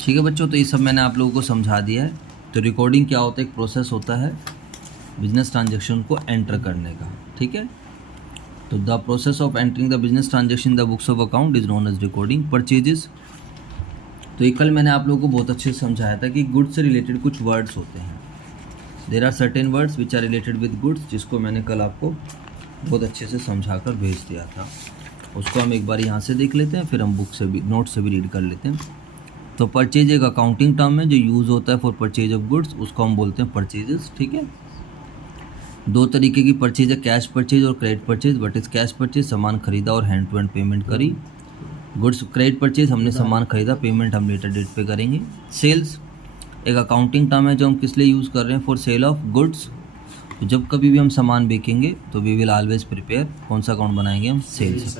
ठीक है बच्चों, तो ये सब मैंने आप लोगों को समझा दिया है। तो रिकॉर्डिंग क्या होता है, एक प्रोसेस होता है बिजनेस ट्रांजेक्शन को एंटर करने का। ठीक है, तो the process of entering the business transaction the books of account is known as recording. Purchases, तो ये कल मैंने आप लोगों को बहुत अच्छे से समझाया था कि गुड्स से रिलेटेड कुछ वर्ड्स होते हैं। There are certain words which are related with goods, जिसको मैंने कल आपको बहुत अच्छे से समझा कर भेज दिया था। उसको हम एक बार यहाँ से देख लेते हैं, फिर हम बुक से भी, नोट से भी रीड कर लेते हैं। तो परचेज एक अकाउंटिंग टर्म है जो यूज़ होता है फॉर परचेज ऑफ गुड्स, उसको हम बोलते हैं परचेजेस। ठीक है, दो तरीके की परचेज है, कैश परचेज और credit purchase. What is cash purchase, सामान खरीदा और हैंड टू हैंड पेमेंट करी। गुड्स क्रेडिट परचेज, हमने सामान खरीदा, पेमेंट हम लेटर डेट पे करेंगे। सेल्स एक अकाउंटिंग टर्म है जो हम किस लिए यूज़ कर रहे हैं, फॉर सेल ऑफ गुड्स। तो जब कभी भी हम सामान बेचेंगे तो वी विल ऑलवेज प्रिपेयर, कौन सा अकाउंट बनाएंगे हम, सेल्स।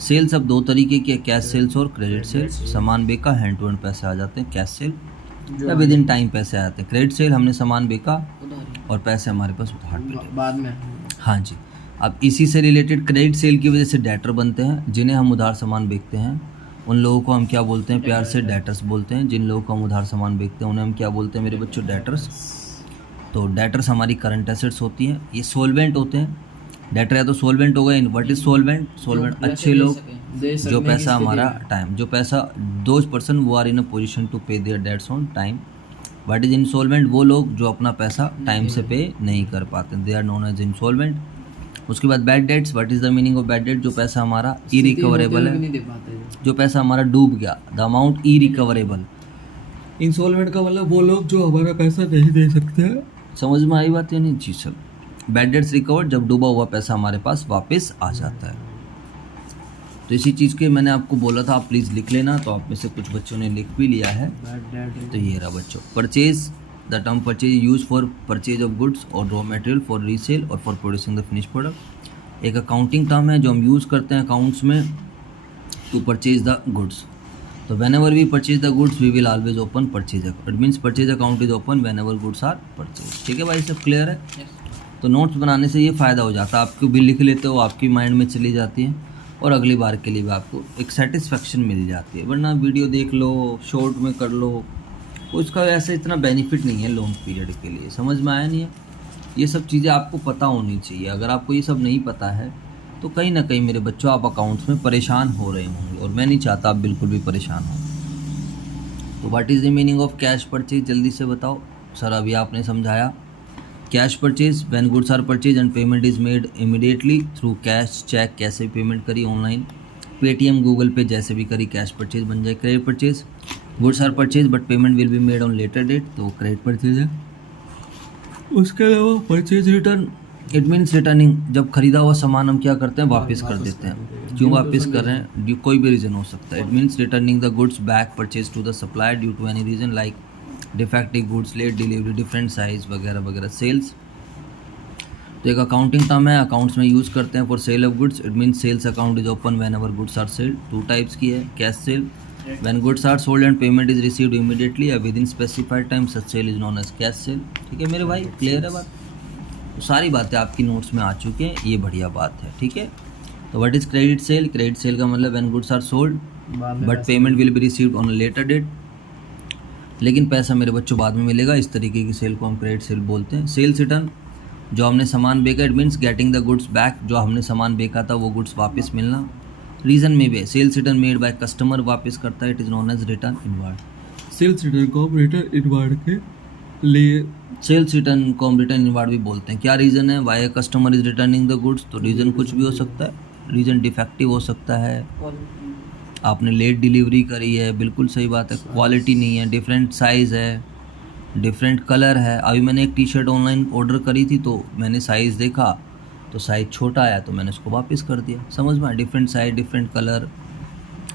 सेल्स अब दो तरीके की है, कैश सेल्स और क्रेडिट सेल्स। सामान बेचा, हैंड टू हैंड पैसे आ जाते हैं, कैश सेल, या विद इन टाइम पैसे आ जाते हैं। क्रेडिट सेल, हमने सामान बेचा और पैसे हमारे पास उधार पे बाद में। हाँ जी। अब इसी से रिलेटेड क्रेडिट सेल की वजह से डेटर बनते हैं, जिन्हें हम उधार सामान बेचते हैं उन लोगों को हम क्या बोलते हैं, प्यार से डेटर्स बोलते हैं। जिन लोगों को हम उधार सामान बेचते हैं उन्हें हम क्या बोलते हैं मेरे बच्चों, डेटर्स। तो डेटर्स हमारी करंट एसेट्स होती हैं, ये सोलवेंट होते हैं। डेटर या तो सोलवेंट होगा, इन व्हाट इज सोलवेंट, सोलवेंट अच्छे लोग, जो पैसा हमारा टाइम, जो पैसा दोज पर्सन वो are in a position to pay their debts on time. What is insolvent, वो लोग जो अपना पैसा टाइम से पे नहीं कर पाते, they are known as insolvent. उसके बाद bad debts, what is the meaning of bad debt, जो पैसा हमारा इरिकवरेबल है, जो पैसा हमारा डूब गया, द अमाउंट इरिकवरेबल। इंसॉल्वेंट का मतलब वो लोग जो हमारा पैसा नहीं दे सकते हैं। समझ में आई बात या नहीं जी? चल, बैड डेट्स रिकवर्ड, जब डूबा हुआ पैसा हमारे पास वापस आ जाता है। तो इसी चीज़ के मैंने आपको बोला था, आप प्लीज़ लिख लेना। तो आप में से कुछ बच्चों ने लिख भी लिया है, तो ये रहा बच्चों। Purchase, the term purchase use for purchase of goods और रॉ मटेरियल फॉर रीसेल और for producing the finish product. एक अकाउंटिंग टर्म है जो हम यूज़ करते हैं अकाउंट्स में टू परचेज द गुड्स। तो whenever we purchase the goods we will always open purchase account, it means purchase account is open whenever goods are purchase. ठीक है भाई, सब क्लियर है? तो नोट्स बनाने से ये फ़ायदा हो जाता है, आपको भी लिख लेते हो, आपकी माइंड में चली जाती है और अगली बार के लिए भी आपको एक सेटिस्फेक्शन मिल जाती है। वरना वीडियो देख लो, शॉर्ट में कर लो, उसका ऐसे इतना बेनिफिट नहीं है लॉन्ग पीरियड के लिए। समझ में आया नहीं है? ये सब चीज़ें आपको पता होनी चाहिए। अगर आपको ये सब नहीं पता है तो कहीं ना कहीं मेरे बच्चों आप अकाउंट्स में परेशान हो रहे होंगे, और मैं नहीं चाहता आप बिल्कुल भी परेशान हो। तो what is the meaning of cash purchase, जल्दी से बताओ सर। अभी आपने समझाया cash purchase, when goods are purchase and payment is made immediately through cash, cheque, कैसे भी पेमेंट करी, ऑनलाइन, पेटीएम, गूगल पे, जैसे भी करी, कैश परचेज बन जाए। Credit purchase, goods are purchase but payment will be made on later date, तो क्रेडिट परचेज है। उसके अलावा purchase return, it means returning, जब खरीदा हुआ सामान हम क्या करते हैं, वापस कर देते हैं। क्यों वापस कर रहे हैं, कोई भी रीज़न हो सकता है। It means returning the goods back purchase to the supplier due to any reason like defective goods, late delivery, different size वगैरह वगैरह। सेल्स तो एक अकाउंटिंग टर्म है, अकाउंट्स में यूज़ करते हैं for sale of goods, it means sales account is open whenever goods are selled. Two types की है, cash sale, when goods are sold and payment is received immediately या with in specified time, such sale is known as cash sale. ठीक है मेरे भाई, clear है बात? तो सारी बातें आपकी नोट्स में आ चुकी हैं, ये बढ़िया बात है। ठीक है, तो what is credit sale, credit sale का मतलब when goods are sold but payment will be received on a later date, लेकिन पैसा मेरे बच्चों बाद में मिलेगा। इस तरीके की सेल को हम क्रेडिट सेल बोलते हैं। सेल्स रिटर्न, जो हमने सामान बेचा, it means getting the goods back, जो हमने सामान बेचा था वो गुड्स वापस मिलना। रीज़न में भी है, sales return made by customer वापस करता है, it is known as return inward. Sales return को हम रिटर्न इनवार्ड के लिए, सेल्स रिटर्न को हम रिटर्न इनवार्ड भी बोलते हैं। क्या रीज़न है, why customer is returning the goods, तो रीज़न कुछ भी हो सकता है, रीज़न डिफेक्टिव हो सकता है, आपने लेट डिलीवरी करी है, बिल्कुल सही बात है, क्वालिटी नहीं है, डिफरेंट साइज़ है, डिफरेंट कलर है। अभी मैंने एक टी शर्ट ऑनलाइन ऑर्डर करी थी, तो मैंने साइज़ देखा तो साइज़ छोटा आया, तो मैंने उसको वापस कर दिया। समझ में, डिफरेंट साइज़, डिफरेंट कलर।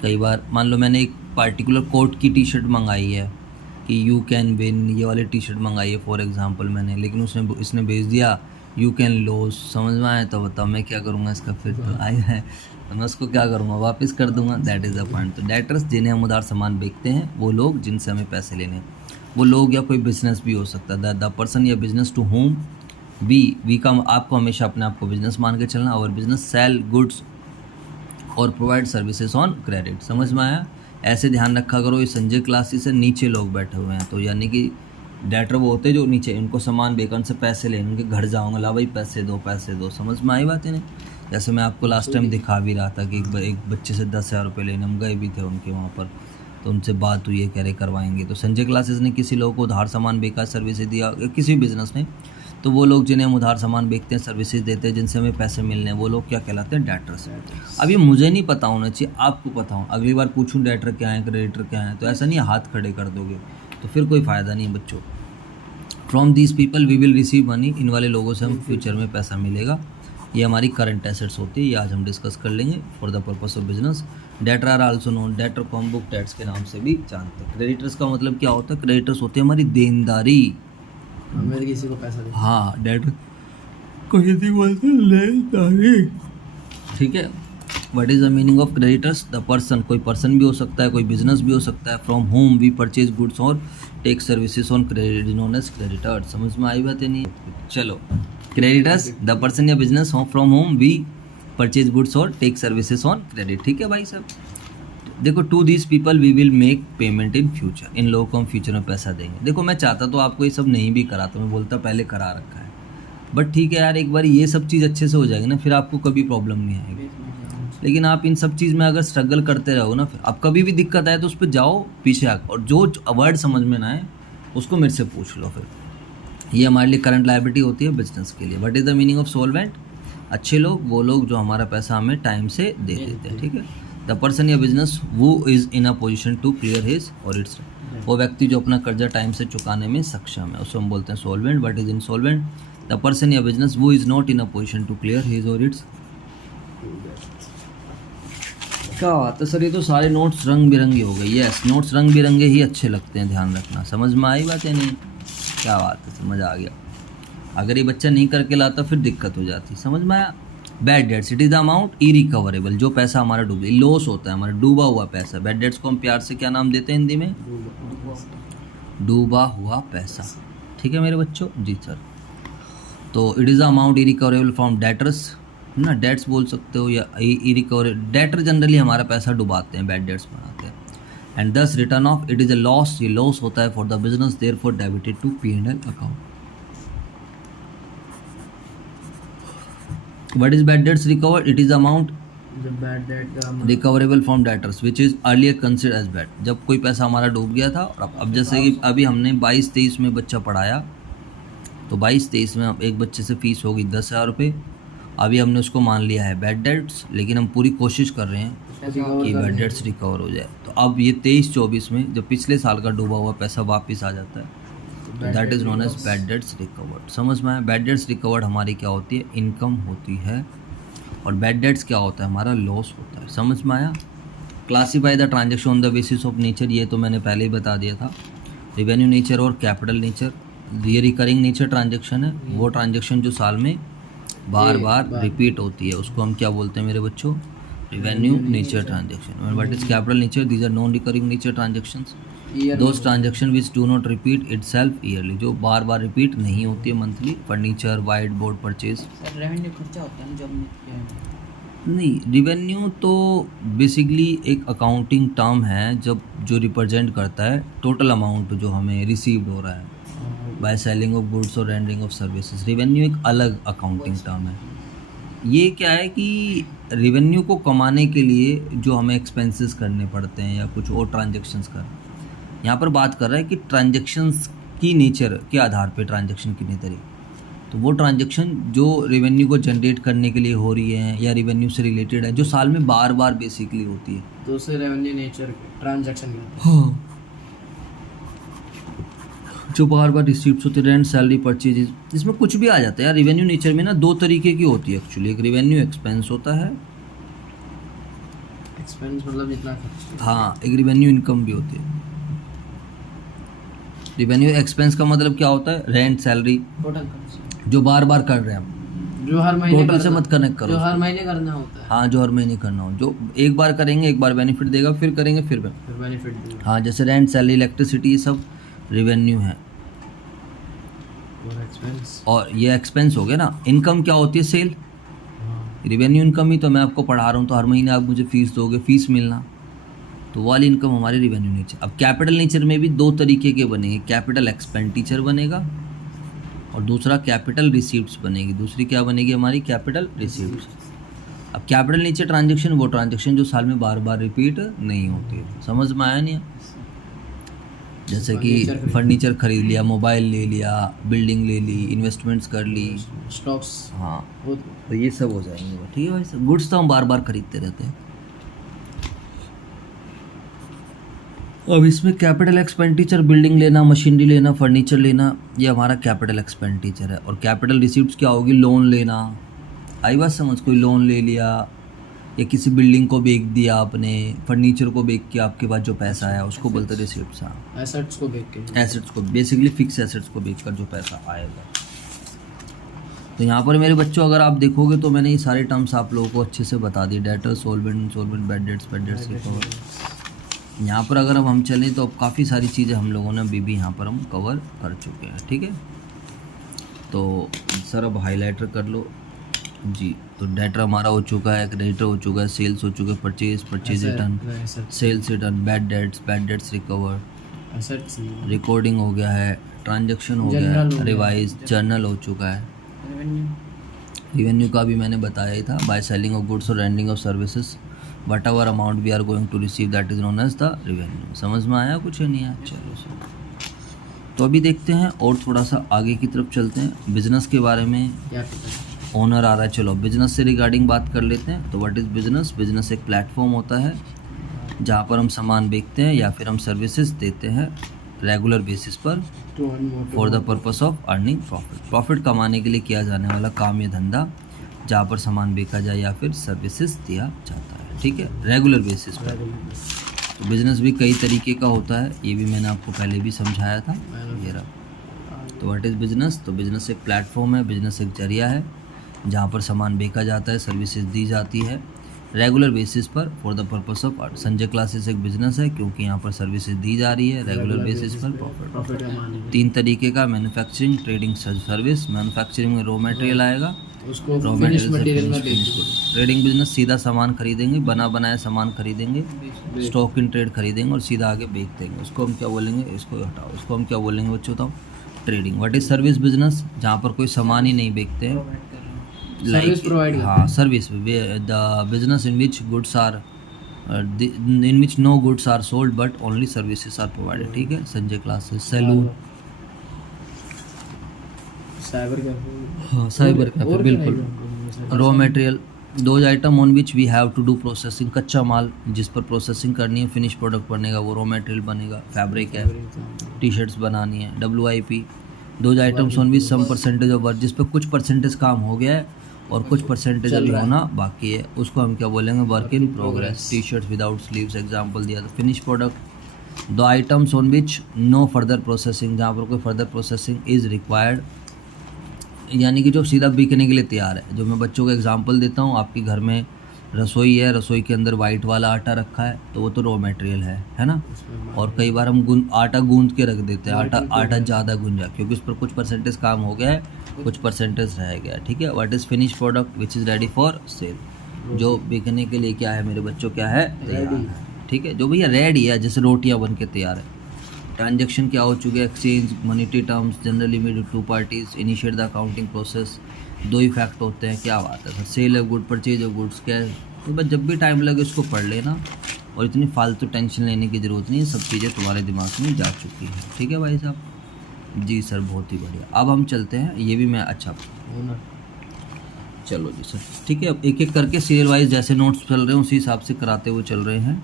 कई बार मान लो मैंने एक पार्टिकुलर कोट की टी शर्ट मंगाई है कि यू कैन विन, ये वाली टी शर्ट मंगाई है फॉर एग्जांपल मैंने, लेकिन इसने भेज दिया यू कैन लॉस। समझ में आया? तो बताओ मैं क्या करूँगा इसका, फिर तो आया है तो मैं उसको क्या करूँगा, वापस कर दूंगा। That is the point. तो डेटर्स, जिन्हें हम उधार सामान बेचते हैं, वो लोग जिनसे हमें पैसे लेने हैं, वो लोग या कोई बिजनेस भी हो सकता है। द पर्सन या बिजनेस टू होम वी का आपको हमेशा अपने आप को बिजनेस मान के चलना। और बिजनेस सेल गुड्स और प्रोवाइड सर्विसेज ऑन क्रेडिट। समझ में आया? ऐसे ध्यान रखा करो, ये संजय क्लासेस से नीचे लोग बैठे हुए हैं, तो यानी कि डेटर वो होते हैं जो नीचे, इनको सामान बेकर से पैसे लेने, उनके घर जाऊँगा, ला भाई पैसे दो, समझ में आई बात है नहीं? जैसे मैं आपको लास्ट टाइम दिखा भी रहा था कि एक बच्चे से 10,000 रुपये लेने हम गए भी थे उनके वहाँ पर, तो उनसे बात हुई है, कह रहे करवाएंगे। तो संजय क्लासेस ने किसी लोग को उधार सामान बेकार सर्विसेज दिया, किसी भी बिजनेस ने, तो वो लोग जिन्हें हम उधार सामान बेचते हैं, सर्विसेज देते हैं, जिनसे हमें पैसे मिलने हैं, वो लोग क्या कहलाते हैं? डेटर्स। अब ये मुझे नहीं पता होना चाहिए, आपको पता हो। अगली बार पूछूं डेटर क्या है, क्रेडिटर क्या है, तो ऐसा नहीं हाथ खड़े कर दोगे, तो फिर कोई फ़ायदा नहीं है बच्चों। From these people we will receive money, इन वाले लोगों से हम फ्यूचर में पैसा मिलेगा। ये हमारी करंट एसेट्स होती है, ये आज हम डिस्कस कर लेंगे for the purpose of business. Debtor are also known, debtor को हम बुक डेट्स के नाम से भी जानते हैं। क्रेडिटर्स का मतलब क्या होता है? क्रेडिटर्स होते हैं हमारी देनदारी, हमें किसी को पैसा दे। हाँ, डेटर को हिंदी बोलते हैं लेनदारी, ठीक है। What is the meaning of creditors? The person, कोई पर्सन भी हो सकता है, कोई बिजनेस भी हो सकता है, from home we purchase goods और take services on credit, known as creditor. समझ में आई बात है नहीं? चलो, क्रेडिटर्स द पर्सन या business home from home we purchase goods और टेक सर्विसेज ऑन क्रेडिट, ठीक है भाई साहब। देखो, to these people we will make payment in future, इन लोगों को हम फ्यूचर में पैसा देंगे। देखो, मैं चाहता तो आपको ये सब नहीं भी कराता, मैं बोलता पहले करा रखा है, बट ठीक है यार, एक बार ये सब चीज़ अच्छे से हो जाएगी ना, फिर आपको कभी प्रॉब्लम नहीं आएगी। लेकिन आप इन सब चीज़ में अगर स्ट्रगल करते रहो ना, फिर अब कभी भी दिक्कत आए तो उस पर जाओ पीछे आकर, और जो वर्ड समझ में ना आए उसको मेरे से पूछ लो। फिर ये हमारे लिए करंट लायबिलिटी होती है बिजनेस के लिए। What is the meaning of solvent? अच्छे लोग, वो लोग जो हमारा पैसा हमें टाइम से दे देते हैं, ठीक है। द पर्सन या बिजनेस वो is in a position to clear his और इट्स, वो व्यक्ति जो अपना कर्जा टाइम से चुकाने में सक्षम है, उसको हम बोलते हैं solvent. What is insolvent? The person या बिजनेस वो is not in a position to clear his और इट्स। क्या बात है सर, ये तो सारे नोट्स रंग बिरंगे हो गए। यस, नोट्स रंग बिरंगे ही अच्छे लगते हैं, ध्यान रखना। समझ में आई बात है नहीं? क्या बात है, समझ आ गया। अगर ये बच्चा नहीं करके लाता फिर दिक्कत हो जाती। समझ में आया? Bad debts, it is the amount irrecoverable, जो पैसा हमारा लॉस होता है, हमारा डूबा हुआ पैसा। बैड डेट्स को हम प्यार से क्या नाम देते हैं हिंदी में? डूबा हुआ पैसा, ठीक है मेरे बच्चों? जी सर। तो it is the amount irrecoverable from debtors ना, डेट्स बोल सकते हो या इरिकवरेबल। डेटर जनरली हमारा पैसा डुबाते हैं, बैड डेट्स बनाते हैं। And thus return of, it is a loss, ये लॉस होता है for the business, therefore debited to P&L account. What is bad debts recovered? It is the amount recoverable from debtors which is earlier considered as bad. जब कोई पैसा हमारा डूब गया था, और अब जैसे कि अभी हमने 22-23 में बच्चा पढ़ाया, तो 22-23 में एक बच्चे से फीस होगी 10,000 रुपये। अभी हमने उसको मान लिया है बैड डेट्स, लेकिन हम पूरी कोशिश कर रहे हैं कि बैड डेट्स रिकवर हो जाए। तो अब ये 23-24 में जब पिछले साल का डूबा हुआ पैसा वापस आ जाता है, तो that is known as bad debts recovered. समझ में आया? बैड डेट्स रिकवर्ड हमारी क्या होती है? इनकम होती है, और बैड डेट्स क्या होता है? हमारा लॉस होता है। समझ में आया? Classify the transaction on the basis of nature, ये तो मैंने पहले ही बता दिया था। रेवेन्यू नेचर और कैपिटल नेचर। ये रिकरिंग नेचर ट्रांजेक्शन है, वो ट्रांजेक्शन जो साल में बार बार रिपीट होती है, उसको हम क्या बोलते हैं मेरे बच्चों? Revenue nature transaction. What is capital nature? These are non recurring nature transactions, those transaction which do not repeat itself yearly, जो बार बार रिपीट नहीं होती है monthly. Furniture, white board purchase. Revenue खर्चा होता है ना जब नहीं, रिवेन्यू तो बेसिकली एक अकाउंटिंग टर्म है जब जो रिप्रेजेंट करता है टोटल अमाउंट जो हमें रिसीव्ड हो रहा है बाय सेलिंग ऑफ गुड्स और रेंडरिंग ऑफ सर्विसेज। रेवेन्यू एक अलग अकाउंटिंग टर्म है। ये क्या है कि रेवेन्यू को कमाने के लिए जो हमें एक्सपेंसेस करने पड़ते हैं या कुछ और ट्रांजेक्शन्स कर, यहाँ पर बात कर रहा है कि ट्रांजेक्शन्स की नेचर के आधार पे ट्रांजेक्शन कितनी तरीके, तो वो ट्रांजेक्शन जो रेवेन्यू को जनरेट करने के लिए हो रही है या रेवेन्यू से रिलेटेड है, जो साल में बार बार बेसिकली होती है, तो उसे रेवेन्यू नेचर ट्रांजैक्शन हाँ, जो बार बार रिसीप्ट्स होते हैं, रेंट, सैलरी, परचेजेस, इसमें कुछ भी आ जाता है यार। रेवेन्यू नेचर में ना दो तरीके की होती है एक्चुअली। एक रेवेन्यू एक्सपेंस होता है, एक्सपेंस मतलब जितना खर्च, हाँ, एक रेवेन्यू इनकम भी होती है। रेवेन्यू एक्सपेंस का मतलब क्या होता है? रेंट, सैलरी, टोटल खर्च जो बार बार कर रहे हैं हम, जो हर महीने टोटल से मत कनेक्ट करो, जो हर महीने करना होता है। हाँ, जो हर महीने करना हो, जो एक बार करेंगे, एक बार बेनिफिट देगा, फिर करेंगे फिर बेनिफिट देगा। हाँ, जैसे रेंट, सैलरी, इलेक्ट्रिसिटी, ये सब रेवेन्यू है। और एक्सपेंस, और ये एक्सपेंस हो गया ना। इनकम क्या होती है? सेल। रेवेन्यू इनकम ही तो मैं आपको पढ़ा रहा हूँ, तो हर महीने आप मुझे फीस दोगे, फीस मिलना, तो तो वाली इनकम हमारी रिवेन्यू नेचर। अब कैपिटल नेचर में भी दो तरीके के बनेंगे, कैपिटल एक्सपेंडिचर बनेगा और दूसरा कैपिटल रिसीप्ट्स बनेगी। दूसरी क्या बनेगी हमारी? Capital receipts. अब कैपिटल नेचर ट्रांजेक्शन वो ट्रांजेक्शन जो साल में बार बार रिपीट नहीं होती है। समझ में आया नहीं? जैसे कि फर्नीचर खरीद लिया, मोबाइल ले लिया, बिल्डिंग ले ली, इन्वेस्टमेंट्स कर ली, स्टॉक्स, हाँ, वो तो ये सब हो जाएंगे। ठीक है भाई साहब, गुड्स तो हम बार बार खरीदते रहते हैं। अब इसमें कैपिटल एक्सपेंडिचर, बिल्डिंग लेना, मशीनरी लेना, फर्नीचर लेना, ये हमारा कैपिटल एक्सपेंडिचर है। और कैपिटल रिसीप्ट्स क्या होगी? लोन लेना। आई बात समझ? कोई लोन ले लिया या किसी बिल्डिंग को बेच दिया आपने, फर्नीचर को बेच के आपके पास जो पैसा आया उसको बोलते हैं रिसीप्ट्स। हाँ, एसेट्स को बेच के, एसेट्स को, बेसिकली फिक्स एसेट्स को बेचकर जो पैसा आएगा। तो यहाँ पर मेरे बच्चों अगर आप देखोगे तो मैंने ये सारे टर्म्स आप लोगों को अच्छे से बता दिए, debtor, solvent, bad debts recover. यहाँ पर अगर हम चलें तो अब काफ़ी सारी चीज़ें हम लोगों ने अभी भी यहाँ पर हम कवर कर चुके हैं। ठीक है, तो सर अब हाईलाइटर कर लो जी। तो डेटर हमारा हो चुका है, क्रेडिटर हो चुका है, सेल्स हो चुका है, purchase return, sales return, bad debts recover, assets, recording हो गया है, ट्रांजैक्शन हो गया है, रिवाइज, जर्नल हो चुका है। रिवेन्यू का भी मैंने बताया ही था, बाय सेलिंग ऑफ गुड्स और rendering of services whatever amount we are going to receive that is known as the revenue. समझ में आया कुछ नहीं आया? चलो सर, तो अभी देखते हैं और थोड़ा सा आगे की तरफ चलते हैं। बिजनेस के बारे में ओनर आ रहा है, चलो बिजनेस से रिगार्डिंग बात कर लेते हैं। तो व्हाट इज़ बिजनेस? बिजनेस एक प्लेटफॉर्म होता है जहाँ पर हम सामान बेचते हैं या फिर हम सर्विसेज देते हैं रेगुलर बेसिस पर for the purpose of earning profit. Profit कमाने के लिए किया जाने वाला काम या धंधा जहाँ पर सामान बेचा जाए या फिर सर्विसेज दिया जाता है। ठीक है, रेगुलर बेसिस पर। तो बिजनेस भी कई तरीके का होता है, ये भी मैंने आपको पहले भी समझाया था। ये रहा। तो व्हाट इज़ बिजनेस? तो बिजनेस एक प्लेटफॉर्म है, बिजनेस एक जरिया है जहाँ पर सामान बेचा जाता है, सर्विसेज दी जाती है रेगुलर बेसिस पर for the purpose of earn. Sanjay classes एक बिजनेस है क्योंकि यहाँ पर सर्विसेज दी जा रही है रेगुलर बेसिस पर प्रॉफिट। तीन तरीके का, मैन्युफैक्चरिंग, ट्रेडिंग, सर्विस। मैन्युफैक्चरिंग में रॉ मटेरियल आएगा, उसको रॉ मटेरियल से ट्रेडिंग बिजनेस सीधा सामान खरीदेंगे, बना बनाया सामान खरीदेंगे, स्टॉक इन ट्रेड खरीदेंगे और सीधा आगे बेच देंगे। उसको हम क्या बोलेंगे? इसको हटाओ, इसको हम क्या बोलेंगे बच्चों? बताओ। Trading. What is service business? जहाँ पर कोई सामान ही नहीं बेचते हैं, सर्विस प्रोवाइड, हाँ service, the business in which goods are in which no goods are sold but only services are provided. ठीक है, Sanjay classes. Salon, cyber cafe, हाँ साइबर कैफे, बिल्कुल। Raw material, those item on which we have to do processing. कच्चा माल जिस पर processing करनी है, फिनिश प्रोडक्ट बनेगा, वो रॉ मटेरियल बनेगा। फैब्रिक है, टी शर्ट्स बनानी है, WIP। Those items on which some percentage of work, जिस पर कुछ परसेंटेज काम हो गया है और कुछ परसेंटेज अभी होना बाकी है, उसको हम क्या बोलेंगे? Work in progress. T shirts without sleeves example दिया था। Finish product, the items on which no further processing, जहाँ पर कोई फर्दर प्रोसेसिंग इज़ रिक्वायर्ड, यानी कि जो सीधा बिकने के लिए तैयार है। जो मैं बच्चों को एग्जांपल देता हूँ, आपके घर में रसोई है, रसोई के अंदर वाइट वाला आटा रखा है तो वो तो रॉ मटेरियल है ना। और कई बार हम आटा गूंद के रख देते हैं, आटा ज़्यादा गूंजा क्योंकि उस पर कुछ परसेंटेज काम हो गया है, कुछ परसेंटेज रह गया है। ठीक है, what is finish product which is ready for sale, जो बिकने के लिए क्या है मेरे बच्चों? क्या है? तैयार है। ठीक है, जो भैया रेडी है, जैसे रोटियाँ बन के तैयार है। ट्रांजैक्शन क्या हो चुके हैं? Exchange, monetary terms, generally made to parties, initiate the accounting process. दो ही फैक्ट होते हैं, क्या बात है sir? Sale of good, purchase of goods. क्या है? तो बस जब भी टाइम लगे उसको पढ़ लेना और इतनी फालतू टेंशन लेने की ज़रूरत नहीं है, सब चीज़ें तुम्हारे दिमाग में जा चुकी हैं। ठीक है भाई साहब? जी सर, बहुत ही बढ़िया। अब हम चलते हैं, ये भी मैं अच्छा, चलो जी सर। ठीक है, अब एक एक करके सीरियल वाइज जैसे नोट्स चल रहे हैं उसी हिसाब से कराते हुए चल रहे हैं।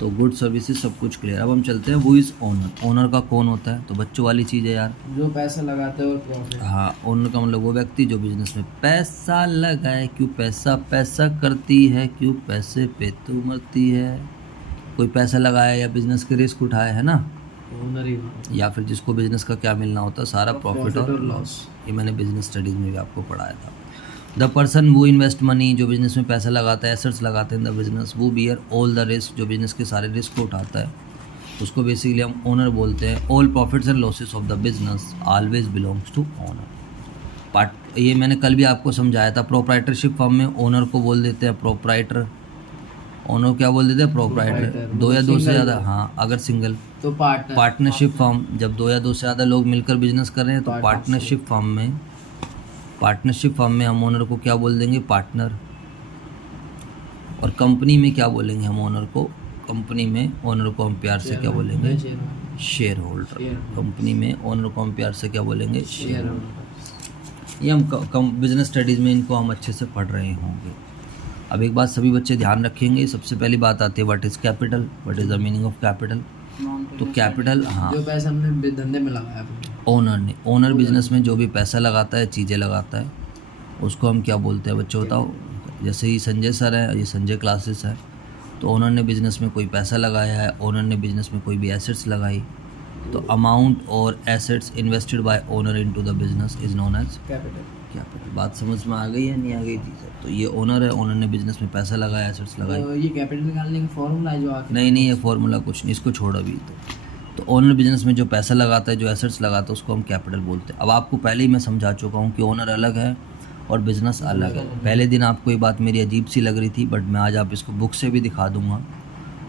तो गुड सर्विसेज सब कुछ क्लियर। अब हम चलते हैं, वो इज़ ओनर। ओनर का कौन होता है? तो बच्चों वाली चीज़ है यार, जो पैसा लगाते हैं और प्रॉफिट। हाँ, ओनर का मतलब वो व्यक्ति जो बिजनेस में पैसा लगाए। क्यों पैसा? पैसा करती है, क्यों पैसे पे तू मरती है। कोई पैसा लगाया या बिजनेस के रिस्क उठाए, है ना, ओनर ही, या फिर जिसको बिजनेस का क्या मिलना होता है? सारा प्रॉफिट और लॉस। ये मैंने बिजनेस स्टडीज़ में भी आपको पढ़ाया था। द पर्सन वो इन्वेस्ट मनी, जो बिजनेस में पैसा लगाता है, एसेट्स लगाते हैं द बिजनेस, वो बियर ऑल द रिस्क, जो बिजनेस के सारे रिस्क को उठाता है, उसको बेसिकली हम ओनर बोलते हैं। All profits and losses of the business always belongs to owner. Part ये मैंने कल भी आपको समझाया था। प्रोप्राइटरशिप फर्म में ओनर को बोल देते हैं प्रोप्राइटर, ओनर क्या बोल देते हैं? प्रोप्राइटर। Proprietor, दो या दो से single ज़्यादा, लोग। हाँ अगर सिंगल। तो पार्टनर। पार्टनरशिप फर्म, जब दो या दो से ज़्यादा लोग मिलकर बिजनेस कर रहे हैं तो पार्टनरशिप फर्म में हम ओनर को क्या बोल देंगे? पार्टनर। और कंपनी में क्या बोलेंगे हम ओनर को? कंपनी में ओनर को हम प्यार से क्या बोलेंगे? Share holder. कंपनी में ओनर को हम प्यार से क्या बोलेंगे? Share holder. ये हम बिजनेस स्टडीज़ में इनको हम अच्छे से पढ़ रहे होंगे। अब एक बात सभी बच्चे ध्यान रखेंगे, सबसे पहली बात आती है what is capital, what is the meaning of capital. तो कैपिटल, हाँ, जो पैसा हमने धंधे में लगाया अपने। ओनर बिजनेस में जो भी पैसा लगाता है, चीज़ें लगाता है, उसको हम क्या बोलते हैं बच्चों? बताओ। जैसे ही संजय सर है, ये संजय क्लासेस है, तो ओनर ने बिज़नेस में कोई पैसा लगाया है, ओनर ने बिज़नेस में कोई भी एसेट्स लगाई, तो अमाउंट और assets invested by owner into the business is known as capital. बात समझ में आ गई या नहीं आ गई थी सर? तो ये ओनर है, ओनर ने बिजनेस में पैसा लगाया, एसेट्स लगाई। तो ये कैपिटल निकालने का फॉर्मूला है जो आके नहीं, ये फॉर्मूला कुछ नहीं, इसको छोड़ अभी। तो ओनर बिजनेस में जो पैसा लगाता है, जो एसेट्स लगाता है, उसको हम कैपिटल बोलते हैं। अब आपको पहले ही मैं समझा चुका हूँ कि ओनर अलग है और बिज़नेस अलग है। पहले दिन आपको ये बात मेरी अजीब सी लग रही थी, बट मैं आज आप इसको बुक से भी दिखा दूंगा।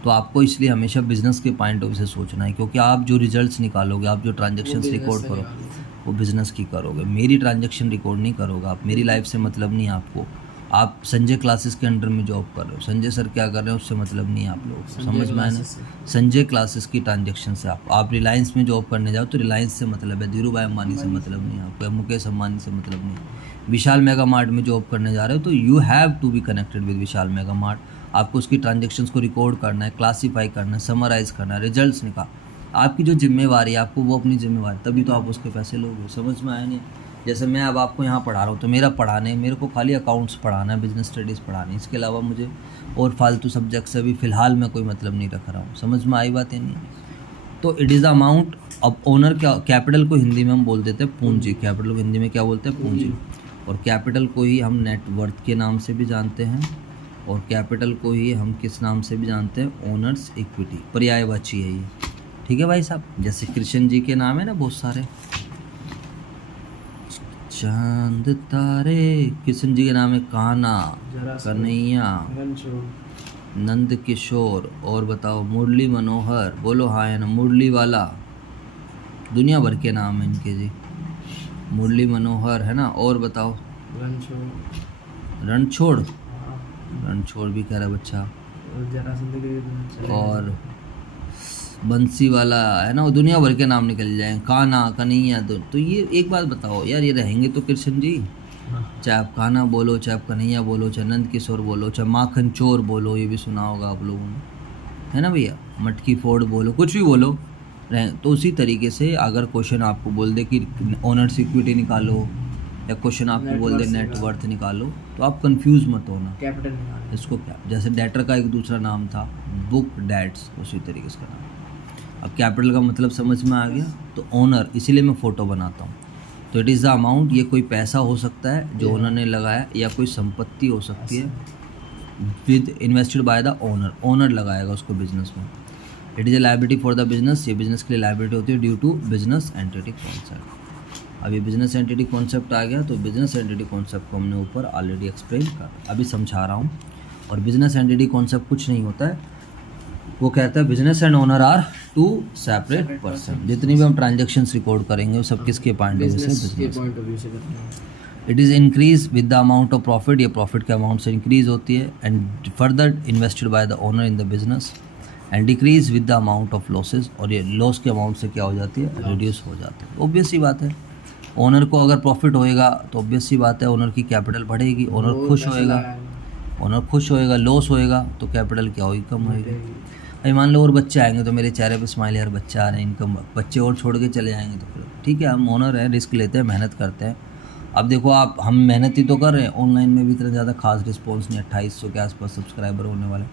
तो आपको इसलिए हमेशा बिज़नेस के पॉइंट ऑफ व्यू से सोचना है, क्योंकि आप जो रिजल्ट्स निकालोगे, आप जो ट्रांजेक्शन्स रिकॉर्ड करोगे, वो बिज़नेस की करोगे। मेरी ट्रांजेक्शन रिकॉर्ड नहीं करोगे आप, मेरी लाइफ से मतलब नहीं है आपको। आप संजय क्लासेस के अंडर में जॉब कर रहे हो, संजय सर क्या कर रहे हैं उससे मतलब नहीं है आप लोग, समझ में आया ना? संजय क्लासेस की ट्रांजेक्शन से आप रिलायंस में जॉब करने जाओ तो रिलायंस से मतलब है, धीरू भाई अंबानी से मतलब नहीं है आपको, मुकेश अंबानी से मतलब नहीं। विशाल मेगा मार्ट में जॉब करने जा रहे हो तो you have to be connected with Vishal Mega Mart. आपको उसकी ट्रांजेक्शन्स को रिकॉर्ड करना है, क्लासीफाई करना है, समराइज़ करना है, रिजल्ट्स निकाल, आपकी जो जिम्मेवारी है आपको वो अपनी जिम्मेवारी, तभी तो आप उसके पैसे लोगे। समझ में आया नहीं? जैसे मैं अब आपको यहाँ पढ़ा रहा हूँ तो मेरा पढ़ाने, मेरे को खाली अकाउंट्स पढ़ाना है, बिजनेस स्टडीज़ पढ़ानी है, इसके अलावा मुझे और फालतू सब्जेक्ट से अभी फ़िलहाल मैं कोई मतलब नहीं रख रहा हूँ। समझ में आई बात है नहीं? तो इट इज़ द अमाउंट। अब ओनर कैपिटल को हिंदी में हम बोल देते हैं पूंजी। कैपिटल को हिंदी में क्या बोलते हैं? पूंजी। और कैपिटल को ही हम नेटवर्थ के नाम से भी जानते हैं, और कैपिटल को ही हम किस नाम से भी जानते हैं? Owners equity. पर्यायवाची है ये, ठीक है भाई साहब। जैसे कृष्ण जी के नाम है ना बहुत सारे, चांद तारे, कृष्ण जी के नाम है कान्हा, कन्हैया, नंद किशोर, और बताओ मुरली मनोहर, बोलो हाँ है ना? मुरली वाला, दुनिया भर के नाम है इनके जी, मुरली मनोहर है ना। और बताओ रणछोड़, रणछोड़ भी कह रहा बच्चा, और बंसी वाला है ना, वो दुनिया भर के नाम निकल जाएंगे, कान्हा, कन्हैया। तो ये एक बात बताओ यार, ये रहेंगे तो कृष्ण जी, चाहे आप कान्हा बोलो, चाहे आप कन्हैया बोलो, चाहे नंद किशोर बोलो, चाहे माखन चोर बोलो, ये भी सुना होगा आप लोगों ने, है ना भैया? मटकी फोड़ बोलो, कुछ भी बोलो रहे। तो उसी तरीके से अगर क्वेश्चन आपको बोल दे कि ओनर्स इक्विटी निकालो, या क्वेश्चन आपको बोल दे नेटवर्थ निकालो, तो आप कंफ्यूज मत होना। कैपिटल निकालना इसको क्या, जैसे डेटर का एक दूसरा नाम था बुक डेट्स, उसी तरीके से नाम। अब कैपिटल का मतलब समझ में आ गया। तो ओनर, इसीलिए मैं फ़ोटो बनाता हूँ। तो इट इज़ द अमाउंट, ये कोई पैसा हो सकता है जो ओनर ने लगाया, या कोई संपत्ति हो सकती है with invested by the owner, owner लगाएगा उसको बिजनेस में। It is a liability for the business, ये बिजनेस के लिए लायबिलिटी होती है due to business entity concept. अब ये बिजनेस एंटिटी कॉन्सेप्ट आ गया, तो बिजनेस एंटिटी कॉन्सेप्ट को हमने ऊपर ऑलरेडी एक्सप्लेन कर, अभी समझा रहा हूँ। और बिजनेस एंटिटी कॉन्सेप्ट कुछ नहीं होता है, वो कहता है business and owner are two separate person. जितनी भी हम ट्रांजेक्शन्स रिकॉर्ड करेंगे वो सब किसके पॉइंट ऑफ व्यू से? Business. It is increase with the amount of profit, ये प्रॉफिट के अमाउंट से इंक्रीज होती है, and further invested by the owner in the business, and decrease with the amount of losses, और ये loss के amount से क्या हो जाती है? रिड्यूस हो जाती है। ऑब्वियस सी बात है, ओनर को अगर प्रॉफिट होएगा तो ऑब्वियस सी बात है ओनर की कैपिटल बढ़ेगी, ओनर खुश होएगा, लॉस होएगा तो कैपिटल क्या होगी? कम होएगी। अभी मान लो और बच्चे आएंगे तो मेरे चेहरे पे स्माइल, यार बच्चे आ रहे हैं, इनकम, बच्चे और छोड़ के चले जाएंगे तो फिर ठीक है, हम ओनर हैं, रिस्क लेते हैं, मेहनत करते हैं। अब देखो आप, हम मेहनत ही तो कर रहे हैं, ऑनलाइन में भी इतना ज़्यादा खास रिस्पॉन्स नहीं, 2800 के आसपास सब्सक्राइबर होने वाले,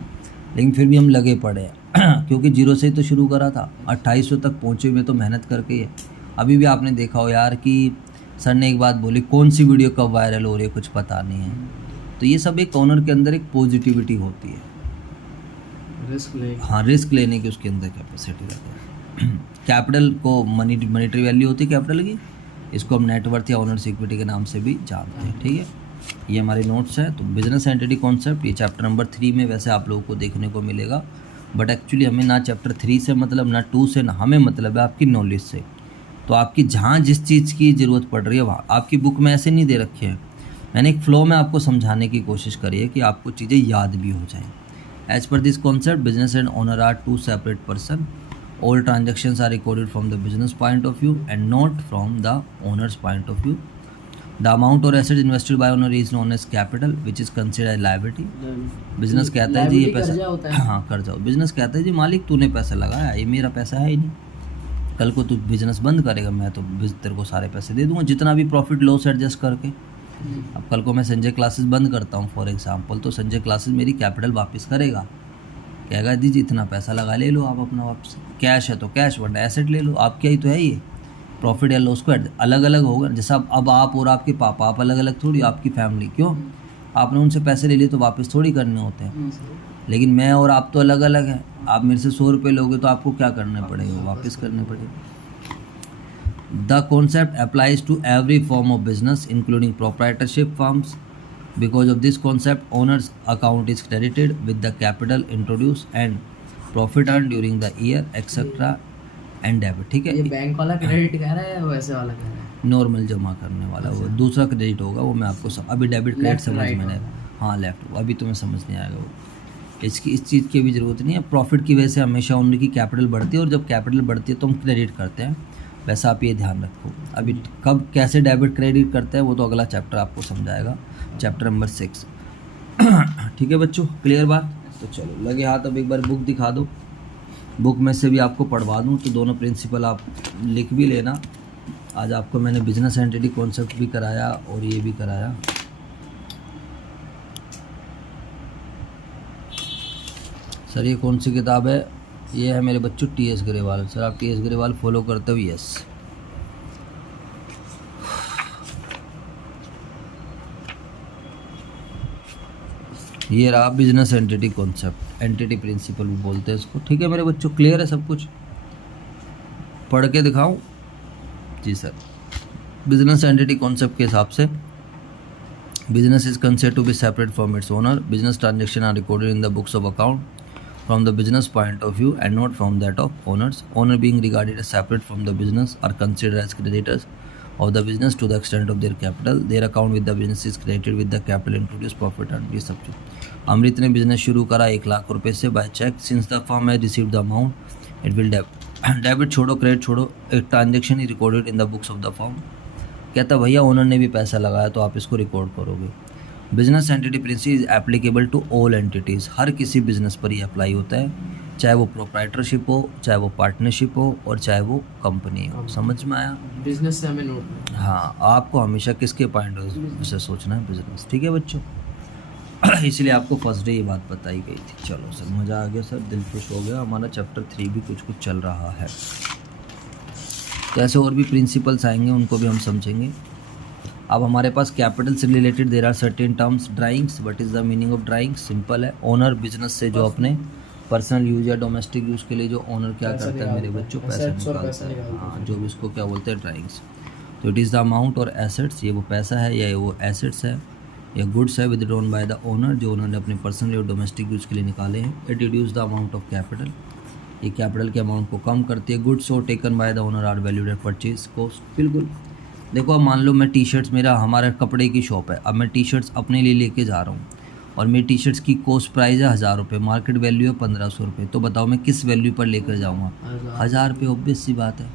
लेकिन फिर भी हम लगे पड़े हैं क्योंकि जीरो से ही तो शुरू करा था, 2800 तक पहुँचे हुए तो मेहनत करके ही है। अभी भी आपने देखा हो यार कि सर ने एक बात बोली, कौन सी वीडियो कब वायरल हो रही है कुछ पता नहीं है। तो ये सब एक ओनर के अंदर एक पॉजिटिविटी होती है, रिस्क लेने की उसके अंदर कैपेसिटी रहती है। कैपिटल को मॉनेटरी वैल्यू होती है कैपिटल की, इसको हम नेटवर्थ या ओनर्स इक्विटी के नाम से भी जानते हैं, ठीक है। ये हमारे नोट्स हैं। तो बिजनेस एंटिटी कॉन्सेप्ट ये चैप्टर नंबर 3 में वैसे आप लोगों को देखने को मिलेगा, बट एक्चुअली हमें ना चैप्टर 3 से मतलब, ना 2 से, ना हमें मतलब है आपकी नॉलेज से। तो आपकी जहाँ जिस चीज़ की ज़रूरत पड़ रही है वहाँ, आपकी बुक में ऐसे नहीं दे रखे हैं, मैंने एक फ़्लो में आपको समझाने की कोशिश करी है कि आपको चीज़ें याद भी हो जाएं। As per this concept business and owner are two separate person, all transactions are recorded from the business point of view and not from the owner's point of view. The amount और asset invested by owner is known as capital which is considered liability. Business कहता है जी ये पैसा, हाँ कर जाओ। Business कहता है जी मालिक तूने पैसा लगाया, ये मेरा पैसा है ही नहीं, कल को तू बिजनेस बंद करेगा मैं तो तेरे को सारे पैसे दे दूंगा, जितना भी प्रॉफिट लॉस एडजस्ट करके। अब कल को मैं संजय क्लासेस बंद करता हूँ फॉर एग्जांपल, तो संजय क्लासेस मेरी कैपिटल वापस करेगा, कहेगा दीजिए इतना पैसा लगा ले लो आप अपना वापस, कैश है तो कैश, वरना एसेट ले लो, आपका ही तो है ये। प्रॉफिट या लॉस को अलग अलग होगा, जैसा अब आप और आपके पापा, आप अलग अलग थोड़ी, आपकी फैमिली, क्यों आपने उनसे पैसे ले लिए तो वापस थोड़ी करने होते हैं। लेकिन मैं और आप तो अलग अलग हैं, आप मेरे से 100 रुपये लोगे तो आपको क्या करने पड़ेगा, वापस करने पड़ेगा। The concept applies to every form of business including proprietorship firms. Because of this concept owner's account is credited with the capital introduce and profit earn during the year etcetera and debit. ठीक है, ये bank वाला credit कह रहा है, वैसे वाला कह रहा है नॉर्मल जमा करने वाला, वो दूसरा क्रेडिट होगा, वो मैं आपको अभी डेबिट क्रेडिट समझ में नहीं, हाँ लेफ्ट, अभी तुम्हें समझ नहीं आएगा वो। इसकी इस चीज़ की भी ज़रूरत नहीं है। प्रॉफिट की वजह से हमेशा ओनर की कैपिटल बढ़ती है, और जब कैपिटल बढ़ती है तो हम क्रेडिट करते हैं, वैसा आप ये ध्यान रखो। अभी कब कैसे डेबिट क्रेडिट करते हैं वो तो अगला चैप्टर आपको समझाएगा, चैप्टर नंबर 6। ठीक है बच्चों, क्लियर बात? तो चलो लगे हाथ, अब एक बार बुक दिखा दो, बुक में से भी आपको पढ़वा दूँ, तो दोनों प्रिंसिपल आप लिख भी लेना। आज आपको मैंने बिजनेस एंटिटी कॉन्सेप्ट भी कराया और ये भी कराया। सर ये कौन सी किताब है? ये है मेरे बच्चों टी.एस. ग्रेवाल। सर आप टी.एस. ग्रेवाल फॉलो करते हो? यस। ये रहा business entity concept, entity principle भी बोलते हैं इसको। ठीक है मेरे बच्चों, क्लियर है सब कुछ? पढ़ के दिखाऊं? जी सर। बिजनेस एंटिटी कॉन्सेप्ट के हिसाब से business is considered to be separate from its owner. Business transaction are recorded in the books of account from the business point of view and not from that of owners. Owner being regarded as separate from the business are considered as creditors of the business to the extent of their capital. Their account with the business is credited with the capital introduced profit and ये सब चीज़। अमृत ने business शुरू करा 1 लाख रुपए से by cheque. Since the firm has received the amount it will debit छोड़ो credit छोड़ो, एक ट्रांजेक्शन ही recorded in the books of the firm. कहता भैया ओनर ने भी पैसा लगाया तो आप इसको रिकॉर्ड करोगे। Business entity principle is applicable to all entities. हर किसी बिजनेस पर ही अप्लाई होता है, चाहे वो प्रोप्राइटरशिप हो, चाहे वो पार्टनरशिप हो, और चाहे वो कंपनी हो। समझ में आया? बिजनेस से हमें नोट, हाँ, आपको हमेशा किसके पॉइंट ऑफ व्यू से सोचना है, बिजनेस। ठीक है बच्चों, इसलिए आपको फर्स्ट डे ये बात बताई गई थी। चलो सर, मज़ा आ गया सर, दिल खुश हो गया। हमारा चैप्टर 3 भी कुछ कुछ चल रहा है। तो ऐसे और भी प्रिंसिपल्स आएंगे, उनको भी हम समझेंगे। अब हमारे पास कैपिटल से related there are certain terms. Drawings, what is the meaning of drawings? Simple है, ओनर बिजनेस से जो अपने पर्सनल यूज या डोमेस्टिक यूज़ के लिए जो ओनर क्या करता है मेरे बच्चों, पैसा निकालता है। हाँ, जो भी इसको क्या बोलते हैं, ड्राइंग्स। तो इट इज़ द अमाउंट और एसेट्स, ये वो पैसा है या वो एसेट्स है या गुड्स है विदड्रॉन बाय द ओनर, जो उन्होंने अपने पर्सनल और डोमेस्टिक यूज़ के लिए निकाले हैं। It reduce the amount of capital, ये कैपिटल के अमाउंट को कम करती है। गुड्स और taken by the owner are valued at purchase cost. बिल्कुल, देखो अब मान लो मैं टी शर्ट्स, हमारा कपड़े की शॉप है, अब मैं टी शर्ट्स अपने लिए लेके जा रहा हूँ और मेरी टी शर्ट्स की कॉस्ट प्राइस है 1000 रुपये, मार्केट वैल्यू है 1500 रुपये। तो बताओ मैं किस वैल्यू पर लेकर जाऊँगा? 1000 रुपये, ऑब्वियस सी बात है।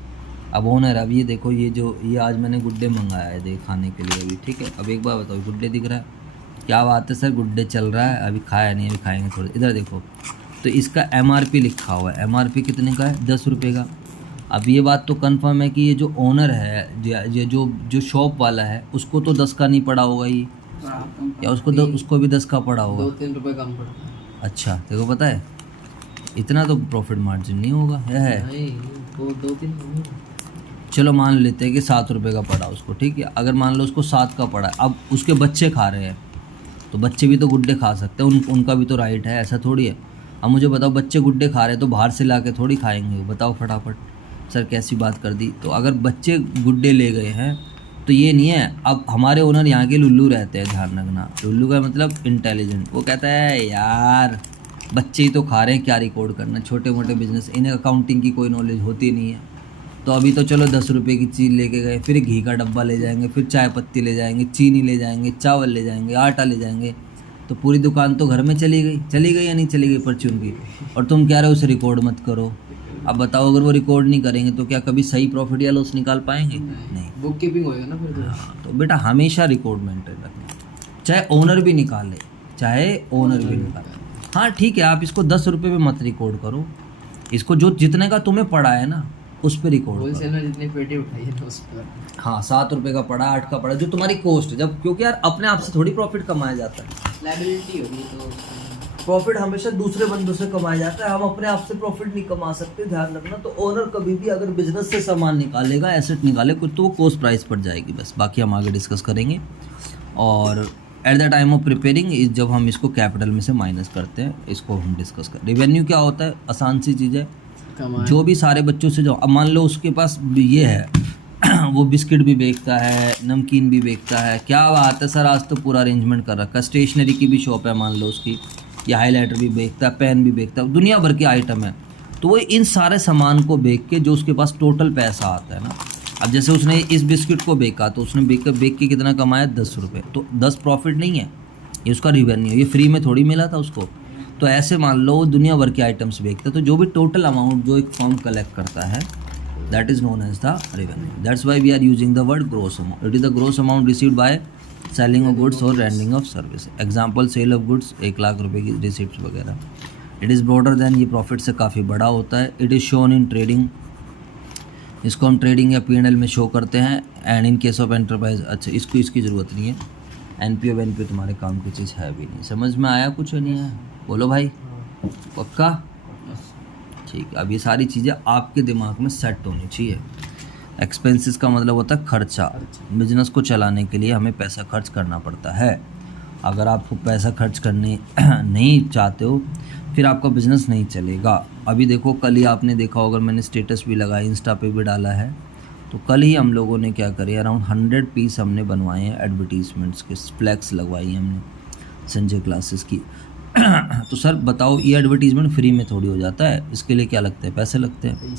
अब ओनर, अब ये देखो, ये आज मैंने गुड्डे मंगाया है देख खाने के लिए अभी। ठीक है, अब एक बार बताओ, गुड्डे दिख रहा है? क्या बात है सर, गुड्डे चल रहा है, अभी खाया नहीं, अभी खाएंगे थोड़े। इधर देखो, तो इसका MRP लिखा हुआ है। MRP कितने का है? 10 रुपये का। अब ये बात तो कंफर्म है कि ये जो ओनर है, ये जो शॉप वाला है, उसको तो 10 का नहीं पड़ा होगा ये, या उसको भी 10 का पड़ा होगा? 2-3 रुपये कम पड़ता है। अच्छा, देखो पता है, इतना तो प्रॉफिट मार्जिन नहीं होगा, है? नहीं, वो 2-3। चलो मान लेते हैं कि 7 रुपये का पड़ा उसको, ठीक है। अगर मान लो उसको 7 का पड़ा, अब उसके बच्चे खा रहे हैं, तो बच्चे भी तो गुड्डे खा सकते हैं, उनका भी तो राइट है, ऐसा थोड़ी है। अब मुझे बताओ, बच्चे गुड्डे खा रहे हैं तो बाहर से ला के थोड़ी खाएंगे? बताओ फटाफट। सर कैसी बात कर दी? तो अगर बच्चे गुड्डे ले गए हैं तो ये नहीं है। अब हमारे ओनर यहाँ के लुल्लू रहते हैं, ध्यान रखना, लुल्लू का मतलब इंटेलिजेंट। वो कहता है यार बच्चे ही तो खा रहे हैं, क्या रिकॉर्ड करना, छोटे मोटे बिजनेस, इन्हें अकाउंटिंग की कोई नॉलेज होती नहीं है। तो अभी तो चलो 10 रुपये की चीज़ लेके गए, फिर घी का डब्बा ले जाएंगे, फिर चाय पत्ती ले जाएंगे, चीनी ले जाएंगे, चावल ले जाएंगे, आटा ले जाएंगे, तो पूरी दुकान तो घर में चली गई या नहीं चली गई परचून की। और तुम कह रहे हो उसे रिकॉर्ड मत करो। अब बताओ अगर वो रिकॉर्ड नहीं करेंगे तो क्या कभी सही प्रॉफिट या लॉस निकाल पाएंगे? नहीं। बुक कीपिंग होएगा ना फिर तो। हाँ, तो बेटा हमेशा रिकॉर्ड मेंटेन रखना, चाहे ओनर भी निकाले, हाँ ठीक है, आप इसको 10 रुपये पे मत रिकॉर्ड करो, इसको जो जितने का तुम्हें पड़ा है ना उस पर रिकॉर्ड करो। होलसेल में जितनी पेटी उठाई है ना उस पर। हाँ 7 रुपये का पड़ा, 8 का पड़ा, जो तुम्हारी कॉस्ट है, जब क्योंकि यार अपने आप से थोड़ी प्रॉफिट कमाया जाता है, लायबिलिटी होगी तो प्रॉफिट हमेशा दूसरे बंदों से कमाया जाता है, हम अपने आप से प्रॉफिट नहीं कमा सकते, ध्यान रखना। तो ओनर कभी भी अगर बिजनेस से सामान निकालेगा, एसेट निकाले कुछ, तो वो कॉस्ट प्राइस पर जाएगी बस, बाकी हम आगे डिस्कस करेंगे। और at the time of preparing, जब हम इसको कैपिटल में से माइनस करते हैं, इसको हम डिस्कस करें। रेवेन्यू क्या होता है? आसान सी चीज़ है, जो भी सारे बच्चों से, जो अब मान लो उसके पास ये है वो बिस्किट भी बेचता है, नमकीन भी बेचता है, क्या बात है सर, आज तो पूरा अरेंजमेंट कर रखा है, स्टेशनरी की भी शॉप है मान लो उसकी, या हाईलाइटर भी बेचता है, पेन भी बेचता है, दुनिया भर के आइटम है। तो वो इन सारे सामान को बेच के जो उसके पास टोटल पैसा आता है ना, अब जैसे उसने इस बिस्किट को बेचा तो उसने बेच के कितना कमाया? 10 रुपये। तो 10 प्रॉफिट नहीं है, ये उसका रिवेन्यू, ये फ्री में थोड़ी मिला था उसको। तो ऐसे मान लो दुनिया भर के आइटम्स बेचते हैं, तो जो भी टोटल अमाउंट जो एक फर्म कलेक्ट करता है, that is known as the revenue. That's why we are using the word gross amount. It is the gross amount received by selling of goods और rendering of service. Example sale of goods 1 lakh रुपए की receipt वगैरह। It is broader than, ये profit से काफ़ी बड़ा होता है। It is shown in trading, इसको हम ट्रेडिंग या P&L में शो करते हैं। And in case of enterprise, अच्छा इसको इसकी ज़रूरत नहीं है, NPO WNPO तुम्हारे काम की चीज़ है भी नहीं। समझ में आया कुछ नहीं है? बोलो भाई, पक्का? ठीक। अब ये सारी चीज़ें आपके दिमाग में सेट होनी चाहिए। एक्सपेंसेस का मतलब होता है खर्चा। बिजनेस को चलाने के लिए हमें पैसा खर्च करना पड़ता है। अगर आपको पैसा खर्च करने नहीं चाहते हो, फिर आपका बिज़नेस नहीं चलेगा। अभी देखो, कल ही आपने देखा होगा, मैंने स्टेटस भी लगाया, इंस्टा पे भी डाला है, तो कल ही हम लोगों ने क्या करे, अराउंड 100 पीस हमने बनवाए हैं एडवर्टीज़मेंट्स के, फ्लैक्स लगवाई हैं हमने संजय क्लासेस की। तो सर बताओ, ये एडवर्टीज़मेंट फ्री में थोड़ी हो जाता है, इसके लिए क्या लगता है? पैसे लगते हैं।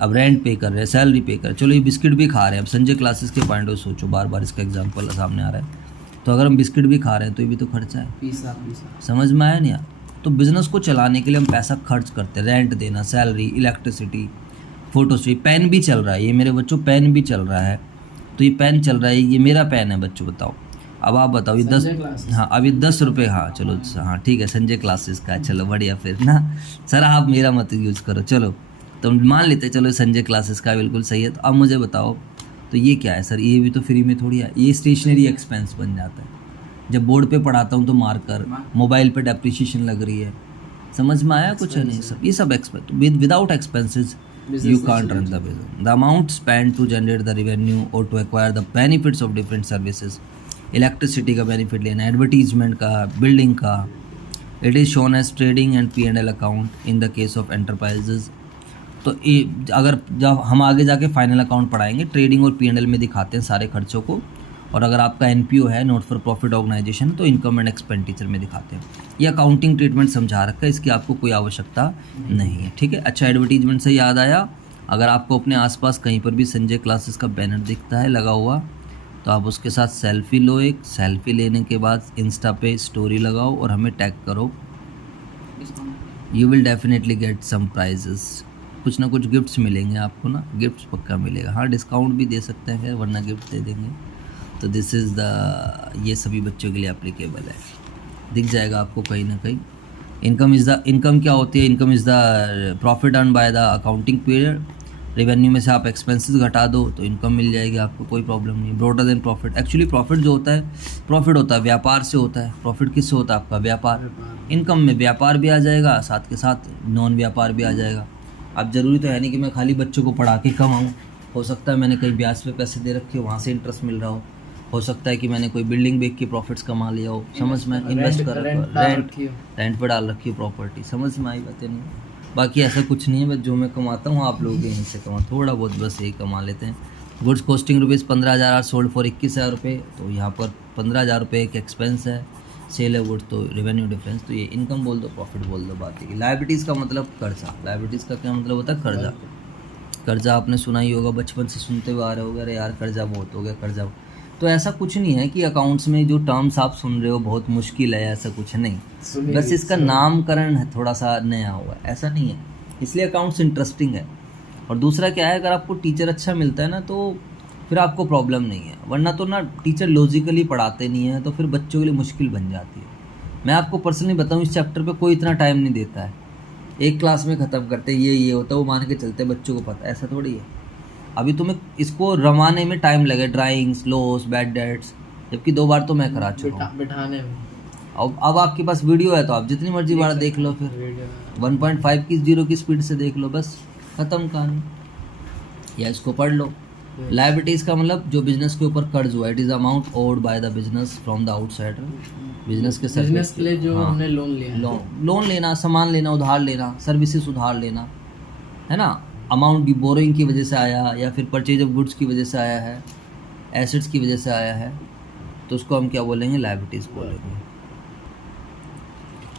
अब रेंट पे कर रहे हैं, सैलरी पे कर रहे हैं, चलो ये बिस्किट भी खा रहे हैं। अब संजय क्लासेस के पॉइंट ऑफ सोचो, बार बार इसका एग्जांपल सामने आ रहा है, तो अगर हम बिस्किट भी खा रहे हैं तो ये भी तो खर्चा है। पीसा समझ में आया नहीं यार? तो बिज़नेस को चलाने के लिए हम पैसा खर्च करते हैं, रेंट देना, salary, electricity, photostat, pen भी चल रहा है, ये मेरे बच्चों पेन भी चल रहा है, तो ये पेन चल रहा है, ये मेरा पेन है बच्चों, बताओ। अब आप बताओ, ये 10, हाँ अब ये 10 रुपये, हाँ चलो, हाँ ठीक है, संजय क्लासेस का, चलो बढ़िया, फिर ना सर आप मेरा मत यूज़ करो, चलो तो मान लेते, चलो संजय क्लासेस का बिल्कुल सही है। तो अब मुझे बताओ, तो ये क्या है सर? ये भी तो फ्री में थोड़ी है, ये स्टेशनरी एक्सपेंस बन जाता है। जब बोर्ड पे पढ़ाता हूँ तो मार्कर, मोबाइल पे डेप्रिसिएशन लग रही है। समझ में आया कुछ है? नहीं सब, ये सब expense, without expenses you can't run the business. The amount spent to generate the revenue or to acquire the benefits of different services, electricity का बेनिफिट लेना, एडवर्टीजमेंट का, बिल्डिंग का, it is shown as trading and P&L account in the case of enterprises. तो अगर जब हम आगे जाके फाइनल अकाउंट पढ़ाएंगे, ट्रेडिंग और P&L में दिखाते हैं सारे खर्चों को, और अगर आपका NPO है, नॉट फॉर प्रॉफिट ऑर्गेनाइजेशन, तो इनकम एंड एक्सपेंडिचर में दिखाते हैं। ये अकाउंटिंग ट्रीटमेंट समझा रखा है, इसकी आपको कोई आवश्यकता नहीं है, ठीक है। अच्छा, एडवर्टीजमेंट से याद आया, अगर आपको अपने आसपास कहीं पर भी संजय क्लासेस का बैनर दिखता है लगा हुआ, तो आप उसके साथ सेल्फी लो, एक सेल्फी लेने के बाद इंस्टा पे स्टोरी लगाओ और हमें टैग करो। You will definitely get some prizes, कुछ ना कुछ गिफ्ट्स मिलेंगे आपको ना, गिफ्ट्स पक्का मिलेगा। हाँ डिस्काउंट भी दे सकते हैं फिर, वरना गिफ्ट दे देंगे। तो दिस इज़ द, ये सभी बच्चों के लिए एप्लीकेबल है, दिख जाएगा आपको कहीं ना कहीं। इनकम क्या होती है? Income is the profit earn by the accounting period. Revenue में से आप एक्सपेंसेस घटा दो तो इनकम मिल जाएगी आपको, कोई प्रॉब्लम नहीं। Broader then profit, actually profit जो होता है, प्रॉफिट होता है व्यापार से होता है। प्रॉफिट किससे होता है? आपका व्यापार। इनकम में व्यापार भी आ जाएगा, साथ के साथ नॉन व्यापार भी आ जाएगा। अब ज़रूरी तो है नहीं कि मैं खाली बच्चों को पढ़ा के कमाऊँ, हो सकता है मैंने कहीं ब्याज पे पैसे दे रखे हो, वहाँ से इंटरेस्ट मिल रहा हो सकता है कि मैंने कोई बिल्डिंग बेच के प्रॉफिट्स कमा लिया हो, समझ में, इन्वेस्ट कर रेंट पे डाल रखी हो प्रॉपर्टी, समझ में आई बातें? नहीं, बाकी ऐसा कुछ नहीं है, बस जो मैं कमाता हूँ आप लोग यहीं से कमा, थोड़ा बहुत बस यही कमा लेते हैं, goods costing rupees 15,000 are sold for 21,000 रुपये, तो यहाँ पर 15,000 रुपये एक एक्सपेंस है, सेल है गुड्स तो रेवेन्यू डिफरेंस, तो ये इनकम बोल दो प्रॉफिट बोल दो, बात है। लाइबिलिटीज़ का मतलब कर्जा, लाइबिलिटीज़ का क्या मतलब होता है? कर्जा। कर्जा आपने सुना ही होगा, बचपन से सुनते हुए आ रहे होगे, अरे यार कर्जा बहुत हो गया, कर्जा। तो ऐसा कुछ नहीं है कि अकाउंट्स में जो टर्म्स आप सुन रहे हो बहुत मुश्किल है, ऐसा कुछ नहीं, बस इसका नामकरण है थोड़ा सा नया हुआ, ऐसा नहीं है, इसलिए अकाउंट्स इंटरेस्टिंग है। और दूसरा क्या है, अगर आपको टीचर अच्छा मिलता है ना तो फिर आपको प्रॉब्लम नहीं है, वरना तो ना टीचर लॉजिकली पढ़ाते नहीं है तो फिर बच्चों के लिए मुश्किल बन जाती है। मैं आपको पर्सनली बताऊँ, इस चैप्टर पे कोई इतना टाइम नहीं देता है, एक क्लास में ख़त्म करते ये होता है, वो मान के चलते बच्चों को पता, ऐसा थोड़ी है। अभी तुम्हें इसको रवाने में टाइम लगे, ड्राइंग्स, लॉस, बैड डेट्स, जबकि 2 बार तो मैं करा चुका हूँ। बिठाने में अब आपके पास वीडियो है तो आप जितनी मर्जी बार देख लो, फिर 1.5 की 0 की स्पीड से देख लो, बस ख़त्म कहानी, या इसको पढ़ लो। लायबिलिटीज़ का मतलब जो बिजनेस के ऊपर कर्ज हुआ, it is amount owed by the business from the outsider, business के बिजनेस के लिए जो हमने लोन लिया, लोन लेना, सामान लेना, उधार लेना, सर्विसेज उधार लेना, है ना। अमाउंट बोरोइंग की वजह से आया, या फिर परचेज ऑफ गुड्स की वजह से आया है, एसेट्स की वजह से आया है, तो उसको हम क्या बोलेंगे? लायबिलिटीज़ बोलेंगे।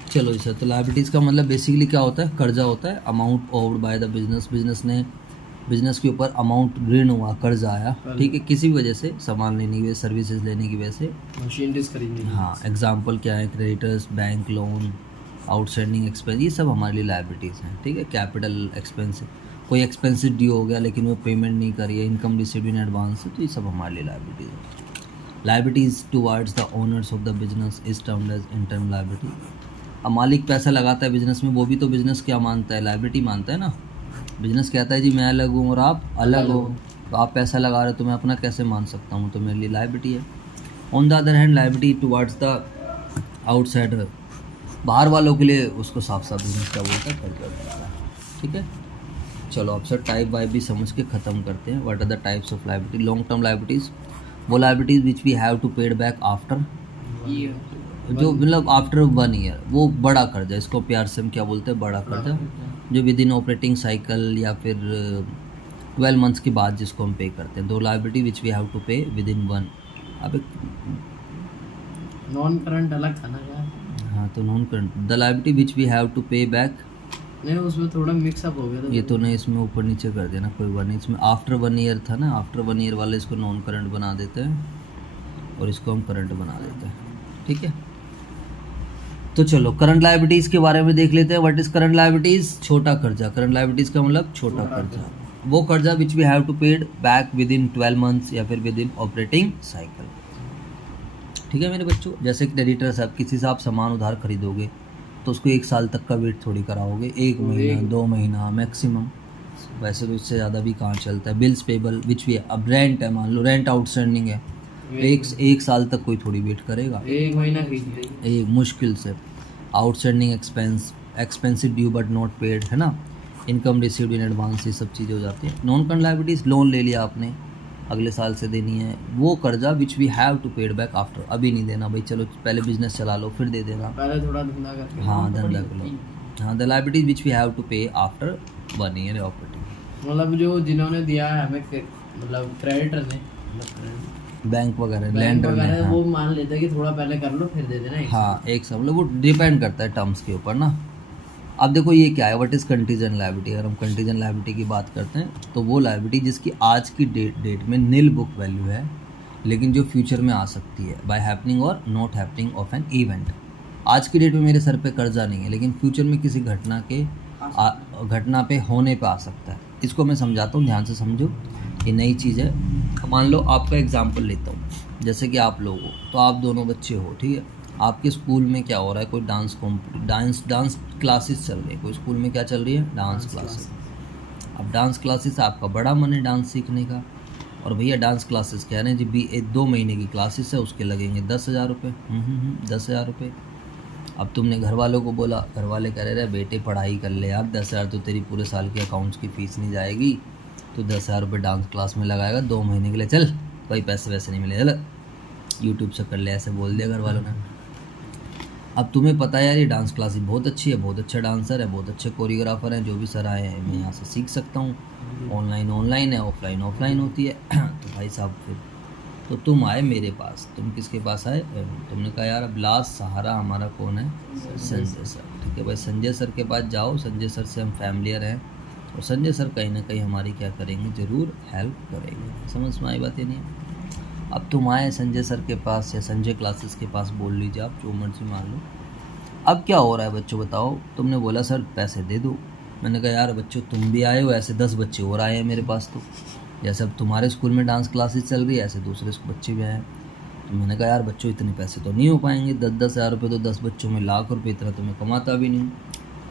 चलो जी सर, तो लायबिलिटीज़ का मतलब बेसिकली क्या होता है? कर्जा होता है, amount owed by the business, business के ऊपर अमाउंट ऋण हुआ, कर्जा आया, ठीक है, किसी भी वजह से, सामान लेने की वजह, सर्विसेज लेने की वजह से, मशीनरीज खरीदने की। हाँ, एग्जांपल क्या है? Creditors, bank loan, outstanding expense, ये सब हमारे लिए लायबिलिटीज़ हैं, ठीक है। कैपिटल एक्सपेंस, कोई एक्सपेंसिव ड्यू हो गया लेकिन वो पेमेंट नहीं करी है, इनकम रिसीव्ड इन एडवांस, तो ये सब हमारे लिए लायबिलिटीज़ है। Liabilities towards the owners of the business is termed as internal liability. अब मालिक पैसा लगाता है बिजनेस में, वो भी तो बिजनेस क्या मानता है? लायबिलिटी मानता है ना। बिजनेस कहता है जी मैं अलग हूँ और आप अलग हो, तो आप पैसा लगा रहे हो तो मैं अपना कैसे मान सकता हूँ, तो मेरे लिए लायबिलिटी है। On the other hand, liability towards the outsider, बाहर वालों के लिए उसको साफ साफ बिजनेस क्या बोलता है? कर्जा बोलता है, ठीक है। चलो अब सर टाइप वाइप भी समझ के ख़त्म करते हैं। What are the types of liability? Long term liabilities, वो liabilities which we have to paid back after, जो मतलब आफ्टर 1 ईयर, वो बड़ा कर्जा, इसको प्यार से हम क्या बोलते हैं? बड़ा कर्जा, जो विद इन ऑपरेटिंग साइकिल या फिर 12 मंथ्स के बाद जिसको हम पे करते हैं। Those liability which we have to pay within 1। अब नॉन करंट अलग था ना यार। हाँ, तो non current, the liability which we have to pay back, नहीं उसमें थोड़ा मिक्सअप हो गया था। ये तो नहीं, इसमें ऊपर नीचे कर देना, कोई बात नहीं। इसमें आफ्टर 1 ईयर था ना, आफ्टर 1 ईयर वाले इसको नॉन करंट बना देते हैं और इसको हम करंट बना देते हैं, ठीक है। तो चलो करंट लायबिलिटीज़ के बारे में देख लेते हैं। What is current liabilities? छोटा कर्जा। करंट लायबिलिटीज़ का मतलब छोटा कर्जा, वो कर्जा which we have to paid back within 12 months या फिर विद इन ऑपरेटिंग साइकिल, ठीक है मेरे बच्चों। जैसे क्रेडिटर्स, आप किसी से आप सामान उधार खरीदोगे तो उसको 1 साल तक का वेट थोड़ी कराओगे, 1 महीना 2 महीना मैक्सिमम, वैसे तो इससे ज़्यादा भी कहाँ चलता है। बिल्स पेबल विच भी, अब रेंट है, मान लो रेंट आउटस्टैंडिंग है, एक साल तक कोई थोड़ी वेट करेगा, 1 महीना खरीद, एक मुश्किल से। Outstanding expense, expensive due but not paid, है ना। इनकम रिसीव्ड इन एडवांस, ये सब चीज़ें हो जाती हैं। नॉन करंट लायबिलिटीज़, लोन ले लिया आपने, अगले साल से देनी है, वो कर्जा which we have to paid back after, अभी नहीं देना भाई, चलो पहले बिजनेस चला लो फिर दे देना, पहले थोड़ा धंधा करके। हाँ धंधा कर लो। हाँ, the liabilities which we have to pay after 1 year operating. मतलब जो जिन्होंने दिया है हमें, मतलब क्रेडिटर ने, बैंक वगैरह, बैंक लैंडर ने, वगैरह, हाँ। वो मान लेते हैं कि थोड़ा पहले कर लो फिर दे देना। हाँ, एक सब मतलब वो डिपेंड करता है टर्म्स के ऊपर ना। अब देखो ये क्या है, व्हाट इज़ कंटीजेंट लायबिलिटी? अगर हम कंटीजेंट लायबिलिटी की बात करते हैं तो वो लायबिलिटी जिसकी आज की डेट में नील बुक वैल्यू है, लेकिन जो फ्यूचर में आ सकती है बाय हैपनिंग और not happening of an event. आज की डेट में मेरे सर पे कर्जा नहीं है, लेकिन फ्यूचर में किसी घटना पे होने पे आ सकता है। इसको मैं समझाता हूँ, ध्यान से समझो, ये नई चीज़ है। मान लो आपका एग्जाम्पल लेता हूँ, जैसे कि आप लोग हो, तो आप दोनों बच्चे हो, ठीक है। आपके स्कूल में क्या हो रहा है? कोई डांस क्लासेस चल रही है, कोई स्कूल में क्या चल रही है? Dance classes. अब डांस क्लासेस, आपका बड़ा मन है डांस सीखने का, और भैया डांस क्लासेस कह रहे हैं जी 2 महीने की क्लासेस है, उसके लगेंगे 10,000 रुपये। 10,000 रुपये। अब तुमने घर वालों को बोला, घर वाले कह रहे बेटे पढ़ाई कर ले यार, 10,000 तो तेरी पूरे साल के अकाउंट्स की फ़ीस नहीं जाएगी, तो 10,000 रुपये डांस क्लास में लगाएगा 2 महीने के लिए, चल कोई पैसे वैसे नहीं मिले, चल यूट्यूब से कर ले, ऐसे बोल दिया घर वालों ने। अब तुम्हें पता है यार ये डांस क्लास बहुत अच्छी है, बहुत अच्छा डांसर है, बहुत अच्छे कोरियोग्राफर हैं, जो भी सर आए हैं मैं यहाँ से सीख सकता हूँ। ऑनलाइन है, ऑफलाइन होती है। तो भाई साहब फिर तो तुम आए मेरे पास, तुम किसके पास आए? तुमने कहा यार अब लास्ट सहारा हमारा कौन है? संजय सर। ठीक है भाई, संजय सर के पास जाओ, संजय सर से हम फैमिलियर हैं और संजय सर कहीं ना कहीं हमारी क्या करेंगे, ज़रूर हेल्प करेंगे। समझ में आई बात? नहीं अब तुम आए संजय सर के पास या संजय क्लासेस के पास, बोल लीजिए आप जो मर्जी मान लो। अब क्या हो रहा है बच्चों बताओ? तुमने बोला सर पैसे दे दो। मैंने कहा यार बच्चों तुम भी आए हो, ऐसे 10 बच्चे और आए हैं मेरे पास। तो जैसे अब तुम्हारे स्कूल में डांस क्लासेस चल रही है ऐसे दूसरे बच्चे भी आए हैं। तो मैंने कहा यार बच्चों इतने पैसे तो नहीं हो पाएंगे, 10-10 हज़ार रुपये तो 10 बच्चों में लाख रुपये, इतना तो मैं कमाता भी नहीं।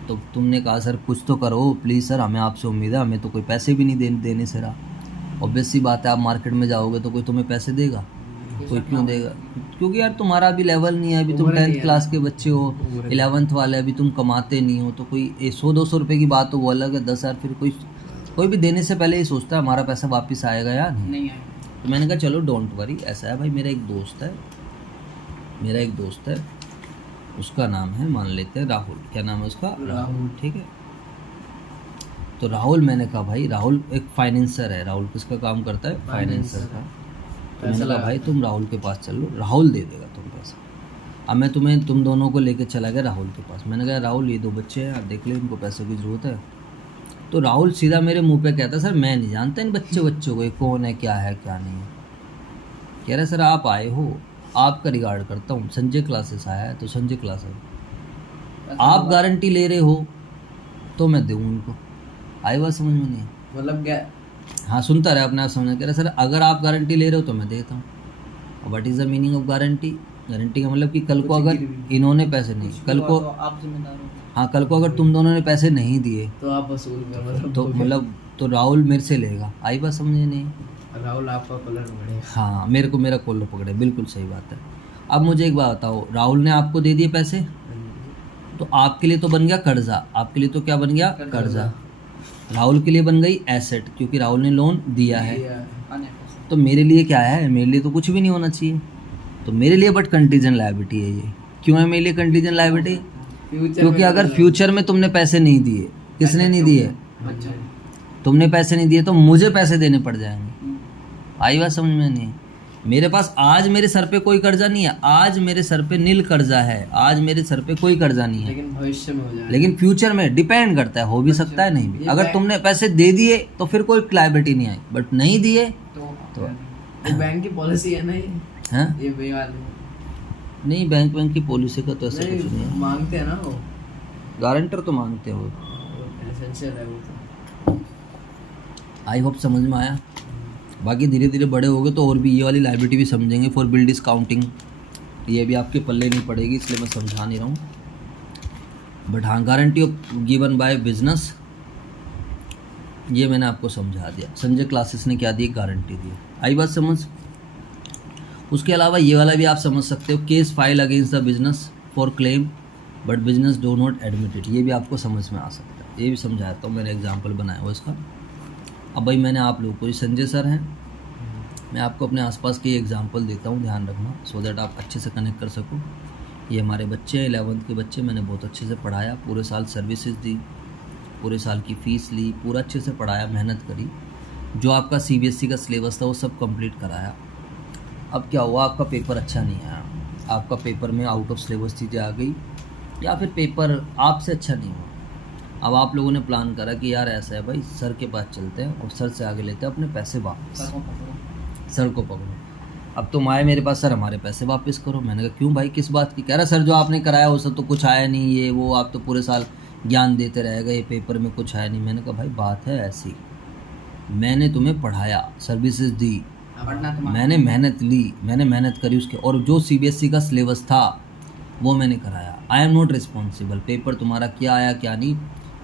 तो तुमने कहा सर कुछ तो करो प्लीज़ सर, हमें आपसे उम्मीद है, हमें तो कोई पैसे भी नहीं देने से रहा। ऑब्वियस सी बात है, आप मार्केट में जाओगे तो कोई तुम्हें पैसे देगा? कोई क्यों देगा? क्योंकि यार तुम्हारा अभी लेवल नहीं है, अभी तुम 10th क्लास के बच्चे हो, 11th वाले, अभी तुम कमाते नहीं हो। तो कोई 100-200 रुपये की बात हो वो अलग है, 10 हज़ार फिर कोई भी देने से पहले ये सोचता है हमारा पैसा वापस आएगा या नहीं आएगा। तो मैंने कहा चलो डोंट वरी, ऐसा है भाई मेरा एक दोस्त है, उसका नाम है मान लेते हैं राहुल। क्या नाम है उसका? राहुल। ठीक है, तो राहुल, मैंने कहा भाई राहुल एक फाइनेंसर है। राहुल किसका काम करता है? फाइनेंसर का। तो मैंने कहा भाई तुम राहुल के पास चलो, राहुल दे देगा तुम पैसा। अब मैं तुम दोनों को लेके चला गया राहुल के पास। मैंने कहा राहुल ये 2 बच्चे हैं यार, देख ले इनको पैसों की ज़रूरत है। तो राहुल सीधा मेरे मुंह पे कहता सर मैं नहीं जानता इन बच्चों को, ये कौन है क्या नहीं है। कह रहा सर आप आए हो, आपका रिगार्ड करता हूँ, संजय क्लासेस आया है तो संजय क्लासेस, आप गारंटी ले रहे हो तो मैं दूँ उनको। आई बात समझ में? नहीं मतलब क्या? हाँ सुनता रहे अपने आप समझ। कह रहा सर अगर आप गारंटी ले रहे हो तो मैं देता हूँ। What is the meaning of guarantee? Guarantee का मतलब कि कल को अगर इन्होंने पैसे नहीं, कल को आप जिम्मेदार हो। हाँ कल को अगर तुम दोनों ने पैसे नहीं दिए तो आप वसूल करो, तो मतलब तो राहुल मेरे से लेगा। आई बात समझे? नहीं राहुल आपका कॉलर पकड़ेगा। हाँ मेरे को मेरा कॉलर पकड़े, बिल्कुल सही बात है। अब मुझे एक बात बताओ, राहुल ने आपको दे दिए पैसे तो आपके लिए तो बन गया कर्जा, आपके लिए तो क्या बन गया? कर्जा। राहुल के लिए बन गई एसेट, क्योंकि राहुल ने लोन दिया है। तो मेरे लिए क्या है? मेरे लिए तो कुछ भी नहीं होना चाहिए। तो मेरे लिए बट कंटीजेंट लायबिलिटी है ये। क्यों है मेरे लिए कंटीजेंट लायबिलिटी? क्योंकि अगर फ्यूचर में तुमने पैसे नहीं दिए, किसने नहीं दिए? तुमने पैसे नहीं दिए तो मुझे पैसे देने पड़ जाएंगे। आई बात समझ में? नहीं मेरे पास आज मेरे सर पे कोई कर्जा नहीं है, आज मेरे सर पे नील कर्जा है, आज मेरे सर पे कोई कर्जा नहीं है। लेकिन भविष्य में हो जाएगा, लेकिन फ्यूचर में डिपेंड करता है, हो भी सकता है नहीं भी। अगर तुमने पैसे दे दिए तो फिर कोई लायबिलिटी नहीं आई, बट नहीं दिए तो ये बैंक की पॉलिसी है ना ये। हाँ ये वे वाली नहीं, बैंक की पॉलिसी का तो ऐसा कुछ नहीं है। मांगते हैं ना वो, गारंटर तो मांगते हो। एसेंशियल है वो तो। आई होप समझ में आया। बाकी धीरे धीरे बड़े होगे तो और भी ये वाली लायबिलिटी भी समझेंगे। फॉर बिल डिस्काउंटिंग ये भी आपके पल्ले नहीं पड़ेगी, इसलिए मैं समझा नहीं रहा हूँ। बट हाँ guarantee of given by business ये मैंने आपको समझा दिया। संजय क्लासेस ने क्या दी? गारंटी दी। आई बात समझ? उसके अलावा ये वाला भी आप समझ सकते हो, case file against the business for claim but business do not admit it. ये भी आपको समझ में आ सकता है, ये भी समझाता हूँ, मैंने एग्जाम्पल बनाया हुआ इसका। अब भाई मैंने आप लोगों को, ये संजय सर हैं, मैं आपको अपने आसपास के एग्जांपल देता हूँ, ध्यान रखना सो दैट आप अच्छे से कनेक्ट कर सको। ये हमारे बच्चे हैं 11th के बच्चे, मैंने बहुत अच्छे से पढ़ाया, पूरे साल सर्विसेज दी, पूरे साल की फ़ीस ली, पूरा अच्छे से पढ़ाया, मेहनत करी। जो आपका CBSE का सिलेबस था वो सब कंप्लीट कराया। अब क्या हुआ, आपका पेपर अच्छा नहीं आया, आपका पेपर में आउट ऑफ सिलेबस चीज़ें आ गई, या फिर पेपर आपसे अच्छा नहीं हुआ। अब आप लोगों ने प्लान करा कि यार ऐसा है भाई, सर के पास चलते हैं और सर से आगे लेते हैं अपने पैसे वापस, सर को पकड़ो। अब तुम आए मेरे पास, सर हमारे पैसे वापस करो। मैंने कहा क्यों भाई, किस बात की? कह रहा सर जो आपने कराया वो सब तो कुछ आया नहीं, ये वो, आप तो पूरे साल ज्ञान देते रह गए, पेपर में कुछ आया नहीं। मैंने कहा भाई बात है ऐसी, मैंने तुम्हें पढ़ाया, सर्विसेज दी, मैंने मेहनत ली, मैंने मेहनत करी उसके, और जो CBSE का सिलेबस था वो मैंने कराया। I am not responsible, paper तुम्हारा क्या आया क्या नहीं,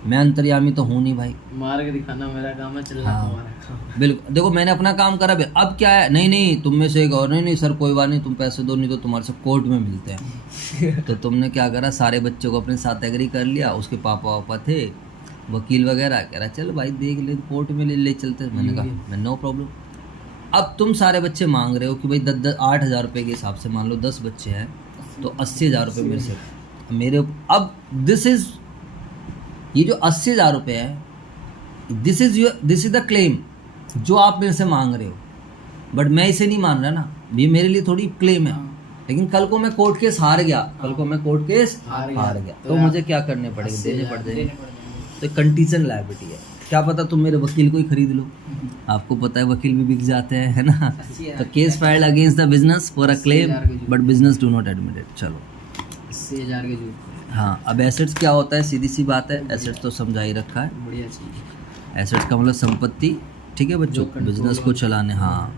मैं अंतर्यामी तो हूँ नहीं भाई, मार के दिखाना मेरा काम है, चलना तुम्हारा काम। बिल्कुल। देखो मैंने अपना काम करा, अब क्या है, नहीं तुम में से एक और, नहीं सर कोई बात नहीं, तुम पैसे दो, नहीं तो तुम्हारे से कोर्ट में मिलते हैं। तो तुमने क्या करा, सारे बच्चों को अपने साथ एग्री कर लिया। उसके पापा वापा थे वकील वगैरह, कह रहा चल भाई देख ले, कोर्ट में ले चलते। मैंने कहा मैं नो प्रॉब्लम। अब तुम सारे बच्चे मांग रहे हो कि भाई 8,000 रुपये के हिसाब से मान लो 10 बच्चे हैं तो 80,000 रुपये मेरे से, मेरे अब दिस इज, ये जो 80,000 रुपये है, दिस इज द क्लेम जो आप मेरे से मांग रहे हो, बट मैं इसे नहीं मान रहा ना, ये मेरे लिए थोड़ी क्लेम है। लेकिन कल को मैं कोर्ट केस हार गया, कल को मैं कोर्ट केस हार गया तो मुझे क्या करने पड़ेंगे, देने पड़ जाएंगे। तो कंटीजेंट लायबिलिटी है, क्या पता तुम मेरे वकील को ही खरीद लो, आपको पता है वकील भी बिक जाते हैं, है ना। तो case filed against the business for a claim but business do not admit it. चलो 80,000 के जूते। हाँ, अब एसेट्स क्या होता है, सीधी सी बात है, एसेट्स तो समझा ही रखा है। बढ़िया चीज। एसेट्स का मतलब संपत्ति, ठीक है बच्चों, बिजनेस को चलाने, हाँ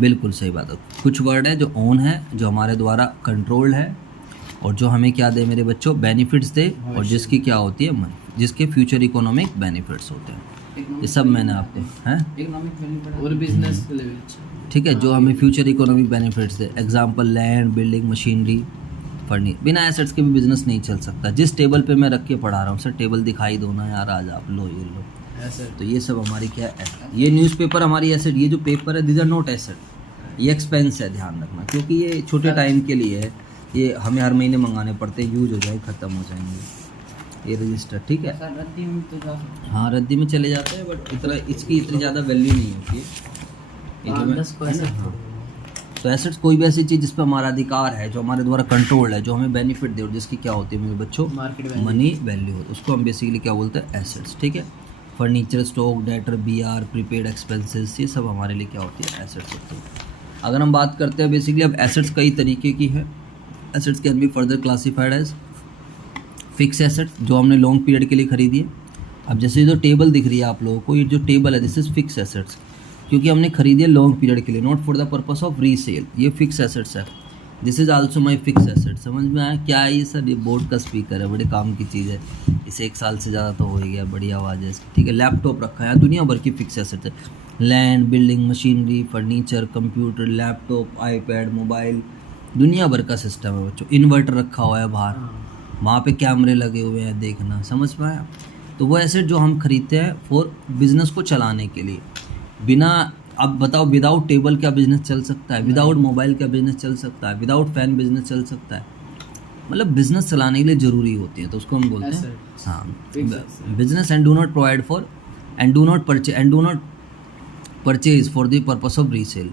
बिल्कुल सही बात है। कुछ वर्ड है जो ओन है, जो हमारे द्वारा कंट्रोल्ड है, और जो हमें क्या दे मेरे बच्चों, बेनिफिट्स दे, और जिसकी क्या होती है मनी, जिसके फ्यूचर इकोनॉमिक बेनिफिट्स होते हैं। ये सब मैंने आपको हैं, इकोनॉमिक वैल्यू और बिजनेस के लिए ठीक है, जो हमें फ्यूचर इकोनॉमिक बेनिफिट्स दे। Example land, building, machinery, furniture. बिना एसेट्स के भी बिजनेस नहीं चल सकता। जिस टेबल पे मैं रख के पढ़ा रहा हूँ सर, टेबल दिखाई दो ना यार, आज आप लो ये लो। तो ये सब हमारी क्या है, ये न्यूज़पेपर हमारी एसेट, ये जो पेपर है दीज आर नॉट एसेट, ये एक्सपेंस है, ध्यान रखना, क्योंकि ये छोटे टाइम के लिए है, ये हमें हर महीने मंगाने पड़ते हैं, यूज हो जाए, ख़त्म हो जाएंगे। ये रजिस्टर ठीक है, रद्दी में तो जा सकते हाँ रद्दी में चले जाते हैं, बट इतना इसकी इतनी ज़्यादा वैल्यू नहीं होती है। ये जो मैं- 10%। हाँ। तो एसेट्स कोई भी ऐसी चीज़ जिस पर हमारा अधिकार है, जो हमारे द्वारा कंट्रोल्ड है, जो हमें बेनिफिट दे, और जिसकी क्या होती है मेरे बच्चों, मार्केट वैल्यू। मनी वैल्यू होती है, उसको हम बेसिकली क्या बोलते हैं, एसेट्स। ठीक है, furniture, stock, debtor, B R, prepaid expenses, ये सब हमारे लिए क्या होती है, एसेट्स होती है। अगर हम बात करते हैं बेसिकली, अब एसेट्स कई तरीके की है। Assets can be further classified as fix asset, जो हमने लॉन्ग पीरियड के लिए खरीदी है। अब जैसे जो टेबल दिख रही है आप लोगों को, ये जो टेबल है दिस इज फिक्स एसेट्स, क्योंकि हमने खरीदी है लॉन्ग पीरियड के लिए, not for the purpose of resale. ये फिक्स एसेट्स है। This is also my fix asset. समझ में आया क्या है ये सर? ये बोर्ड का स्पीकर है, बड़े काम की चीज़ है, इसे 1 साल से ज़्यादा तो हो ही गया, बड़ी आवाज़ है इसकी। ठीक है, लैपटॉप रखा है, दुनिया भर की फिक्स एसेट्स है। Land, building, machinery, furniture, computer, laptop, iPad, mobile, दुनिया भर का सिस्टम है बच्चों। इन्वर्टर रखा हुआ है बाहर, वहाँ पे कैमरे लगे हुए हैं, देखना, समझ पाया? तो वो एसेट जो हम खरीदते हैं फॉर बिजनेस को चलाने के लिए। बिना, अब बताओ, विदाउट टेबल क्या बिजनेस चल सकता है? विदाउट मोबाइल क्या बिजनेस चल सकता है? विदाउट फैन बिजनेस चल सकता है? मतलब बिजनेस चलाने के लिए ज़रूरी होती है, तो उसको हम बोलते हैं हाँ business. And do not provide for and do not purchase for the purpose of resale.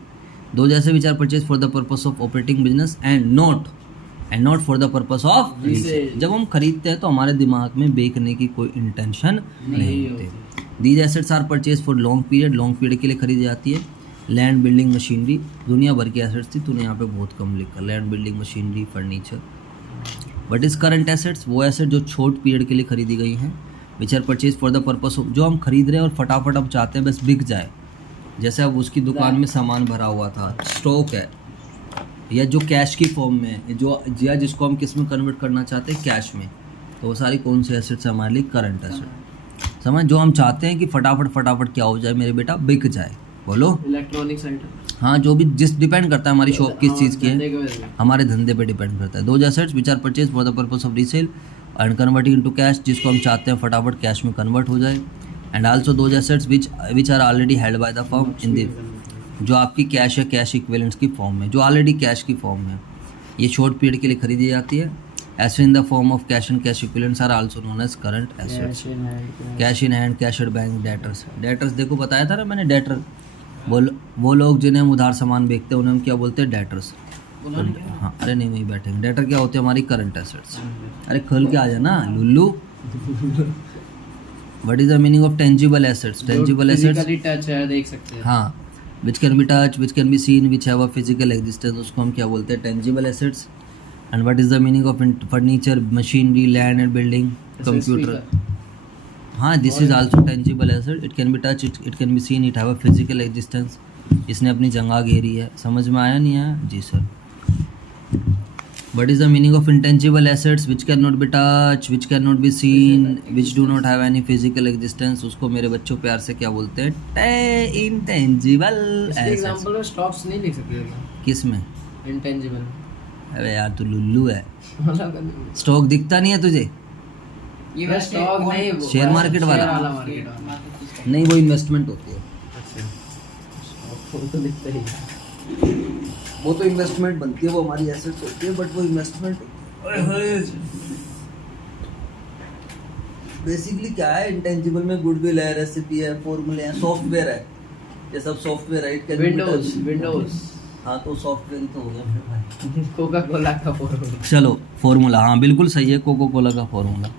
Those जैसे which are purchase for the purpose of operating business and not for the purpose of resale. जब हम खरीदते हैं तो हमारे दिमाग में बेचने की कोई इंटेंशन नहीं होती। These assets are purchase for long period के लिए खरीदी जाती है। लैंड, बिल्डिंग, मशीनरी, दुनिया भर की एसेट्स थी, तूने यहाँ पे बहुत कम लिखा, land, building, machinery, furniture. But is current assets वो एसेट जो शॉर्ट पीरियड के लिए खरीदी गई हैं, which are purchase for the purpose of, जो हम खरीद रहे हैं और फटाफट अब चाहते हैं बस बिक जाए। जैसे अब उसकी दुकान में सामान भरा हुआ था, स्टॉक है, या जो कैश की फॉर्म में है, जो या जिसको हम किस में कन्वर्ट करना चाहते हैं, कैश में, तो वो सारी कौन सी एसेट्स हमारे लिए करंट एसेट। समझ, जो हम चाहते हैं कि फटाफट क्या हो जाए मेरे बेटा, बिक जाए। बोलो, इलेक्ट्रॉनिक्स आइटम। हाँ, जो भी जिस डिपेंड करता है हमारी शॉप किस चीज़ की है, हमारे धंधे पे डिपेंड करता है। Those assets which are purchase for the purpose of resale and converting into cash, जिसको हम चाहते हैं फटाफट कैश में कन्वर्ट हो जाए। And also those assets which are already held by the firm in the, जो आपकी कैश है, कैश इक्विवेलेंट्स की फॉर्म में, जो ऑलरेडी कैश की फॉर्म में, ये शॉर्ट पीरियड के लिए खरीदी जाती है। Asset in the form of cash and cash equivalents are also known as current assets. Cash in hand, cash at bank, debtors देखो बताया था ना मैंने, डेटर वो लोग जिन्हें हम उधार सामान बेचते हैं उन्हें हम क्या बोलते हैं, डेटर्स। हाँ, अरे नहीं, वहीं बैठेंगे। डेटर क्या होते हैं, हमारी करंट एसेट्स। अरे खोल के आ जाना लुल्लू। What is the meaning of tangible assets? Tangible assets physically touch है, देख सकते हैं। हाँ, which can be touch, which can be seen, which have a physical existence, उसको हम क्या बोलते हैं, tangible assets. And what is the meaning of furniture, machinery, land and building, computer. हाँ, this is also tangible asset. It can be touch, it can be seen, it have a physical existence. इसने अपनी जगह घेरी है। समझ में आया नहीं आया? जी sir. What is the meaning of intangible assets? Which cannot be touched, which cannot be seen, which do not have any physical existence, उसको मेरे बच्चों प्यार से क्या बोलते हैं, intangible assets। एग्जांपल में स्टॉक्स नहीं लिख सकते क्या? किस में? इंटेंजिबल। अबे यार तू लुल्लू है, मतलब स्टॉक दिखता नहीं है तुझे? ये स्टॉक नहीं, वो शेयर मार्केट वाला मार्केट वाला। नहीं, वो इन्वेस्टमेंट होती है। अच्छा, स्टॉक तो दिखता ही है। वो तो इन्वेस्टमेंट बनती है, वो हमारी एसेट्स होती है, बट वो इन्वेस्टमेंट बेसिकली क्या है, इंटेंजिबल में गुडविल है, रेसिपी है, फॉर्मूले हैं, सॉफ्टवेयर है। ये सब सॉफ्टवेयर है, इट कैन विंडोज हाँ तो सॉफ्टवेयर ही तो हो गया फिर भाई। कोका कोला का फॉर्मूला। चलो फॉर्मूला, हाँ बिल्कुल सही है, कोको कोला का फॉर्मूला।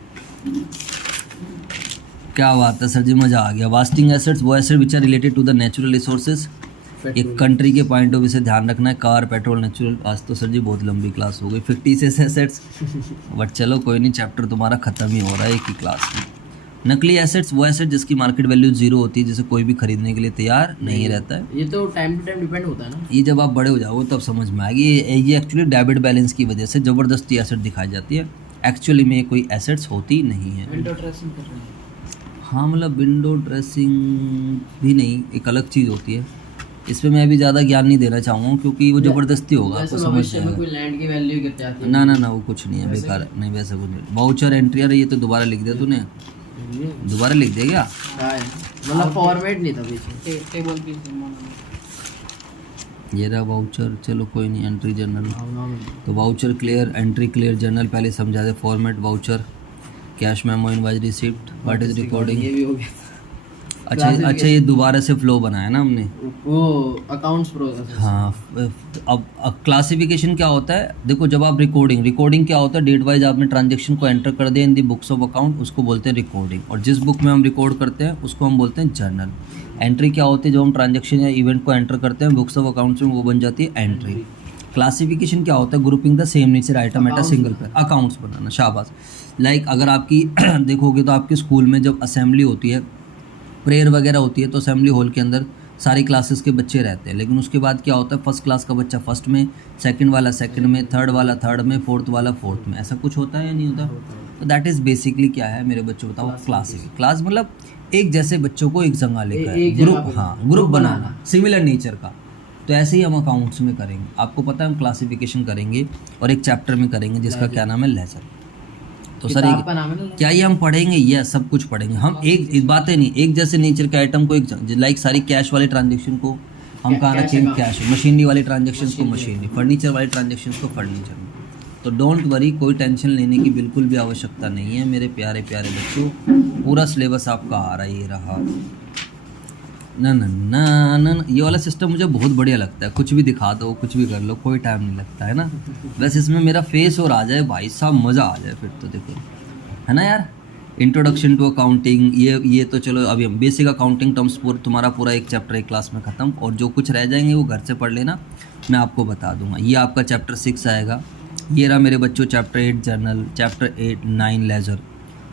क्या बात है सर जी, मज़ा आ गया। वास्टिंग एसेट्स वो asset which are related to the natural resources. एक कंट्री के पॉइंट ऑफ व्यू से ध्यान रखना है, कार, पेट्रोल, नेचुरल। आज तो सर जी बहुत लंबी क्लास हो गई, 56 एसेट्स, बट चलो कोई नहीं, चैप्टर तुम्हारा ख़त्म ही हो रहा है एक ही क्लास में। नकली एसेट्स वो एसेट जिसकी मार्केट वैल्यू जीरो होती है, जिसे कोई भी खरीदने के लिए तैयार नहीं रहता है। ये तो टाइम टू टाइम डिपेंड होता है ना। ये जब आप बड़े हो जाओगे तब समझ में आएगी। ये एक्चुअली डेबिट बैलेंस की वजह से ज़बरदस्ती एसेट दिखाई जाती है, एक्चुअली में ये कोई एसेट्स होती नहीं है। विंडो ड्रेसिंग कर रहे हैं। हाँ मतलब विंडो ड्रेसिंग भी नहीं, एक अलग चीज़ होती है। इस पर मैं अभी ज़्यादा ज्ञान नहीं देना चाहूँगा क्योंकि वो ज़बरदस्ती होगा, आपको समझ भविष्य में जाएगा। कोई लैंड की वैल्यू गिर जाती है। ना ना ना, वो कुछ नहीं है, बेकार नहीं, वैसा कुछ नहीं। वाउचर एंट्री, अरे ये तो दोबारा लिख दिया तूने, दोबारा लिख दिया क्या? मतलब फॉर्मेट नहीं था पीछे, टेबल भी ये रहा वाउचर, चलो कोई नहीं। एंट्री जर्नल, तो voucher clear, entry clear, journal पहले समझा दे। Format voucher, cash memo, invoice receipt, what is recording. ये भी हो गया। अच्छा ये दोबारा से फ्लो बनाया ना हमने, वो अकाउंट्स प्रोसेस। हाँ। अब क्लासिफिकेशन क्या होता है, देखो जब आप रिकॉर्डिंग क्या होता है, डेट वाइज आपने ट्रांजेक्शन को एंटर कर दिया इन दी बुक्स ऑफ अकाउंट, उसको बोलते हैं रिकॉर्डिंग। और जिस बुक में हम रिकॉर्ड करते हैं उसको हम बोलते हैं जर्नल। एंट्री क्या होती है, जब हम ट्रांजेक्शन या इवेंट को एंटर करते हैं बुक्स ऑफ अकाउंट्स में, वो बन जाती है एंट्री। क्लासिफिकेशन क्या होता है, grouping the same nature item at a single पे, अकाउंट्स बनाना, शाबाश। लाइक अगर आपकी देखोगे तो आपके स्कूल में जब असेंबली होती है, प्रेयर वगैरह होती है, तो असेंबली हॉल के अंदर सारी क्लासेस के बच्चे रहते हैं, लेकिन उसके बाद क्या होता है, फर्स्ट क्लास का बच्चा फर्स्ट में, सेकंड वाला सेकंड में, थर्ड वाला थर्ड में, फोर्थ वाला फोर्थ में, ऐसा कुछ होता है या नहीं होता? तो दैट इज़ बेसिकली क्या है मेरे बच्चों, बताओ। क्लास मतलब एक जैसे बच्चों को एक जगह लेकर, ग्रुप, हाँ ग्रुप बनाना, सिमिलर नेचर का। तो ऐसे ही हम अकाउंट्स में करेंगे। आपको पता है हम क्लासिफिकेशन करेंगे और एक चैप्टर में करेंगे जिसका क्या नाम है, लेजर। तो सर क्या ये हम पढ़ेंगे, ये सब कुछ पढ़ेंगे हम, एक बातें नहीं, एक जैसे नेचर के आइटम को एक, लाइक सारी कैश वाले ट्रांजेक्शन को हम कहाँ रखेंगे, कैश। मशीनरी वाले ट्रांजेक्शन को मशीनरी, फर्नीचर वाले ट्रांजेक्शन को फर्नीचर में। तो डोंट वरी, कोई टेंशन लेने की बिल्कुल भी आवश्यकता नहीं है मेरे प्यारे प्यारे बच्चों। पूरा सिलेबस आपका आ रहा है, ये रहा। ना ना ना ना, ये वाला सिस्टम मुझे बहुत बढ़िया लगता है। कुछ भी दिखा दो, कुछ भी कर लो, कोई टाइम नहीं लगता है ना। बस इसमें मेरा फेस और आ जाए भाई साहब, मज़ा आ जाए फिर तो, देखो है ना यार। इंट्रोडक्शन टू अकाउंटिंग, ये तो चलो अभी हम बेसिक अकाउंटिंग टर्म्स तुम्हारा पूरा एक चैप्टर एक क्लास में ख़त्म। और जो कुछ रह जाएंगे वो घर से पढ़ लेना, मैं आपको बता दूंगा। ये आपका चैप्टर 6 आएगा। ये रहा मेरे बच्चों चैप्टर 8 जर्नल, चैप्टर 8 9 लेजर।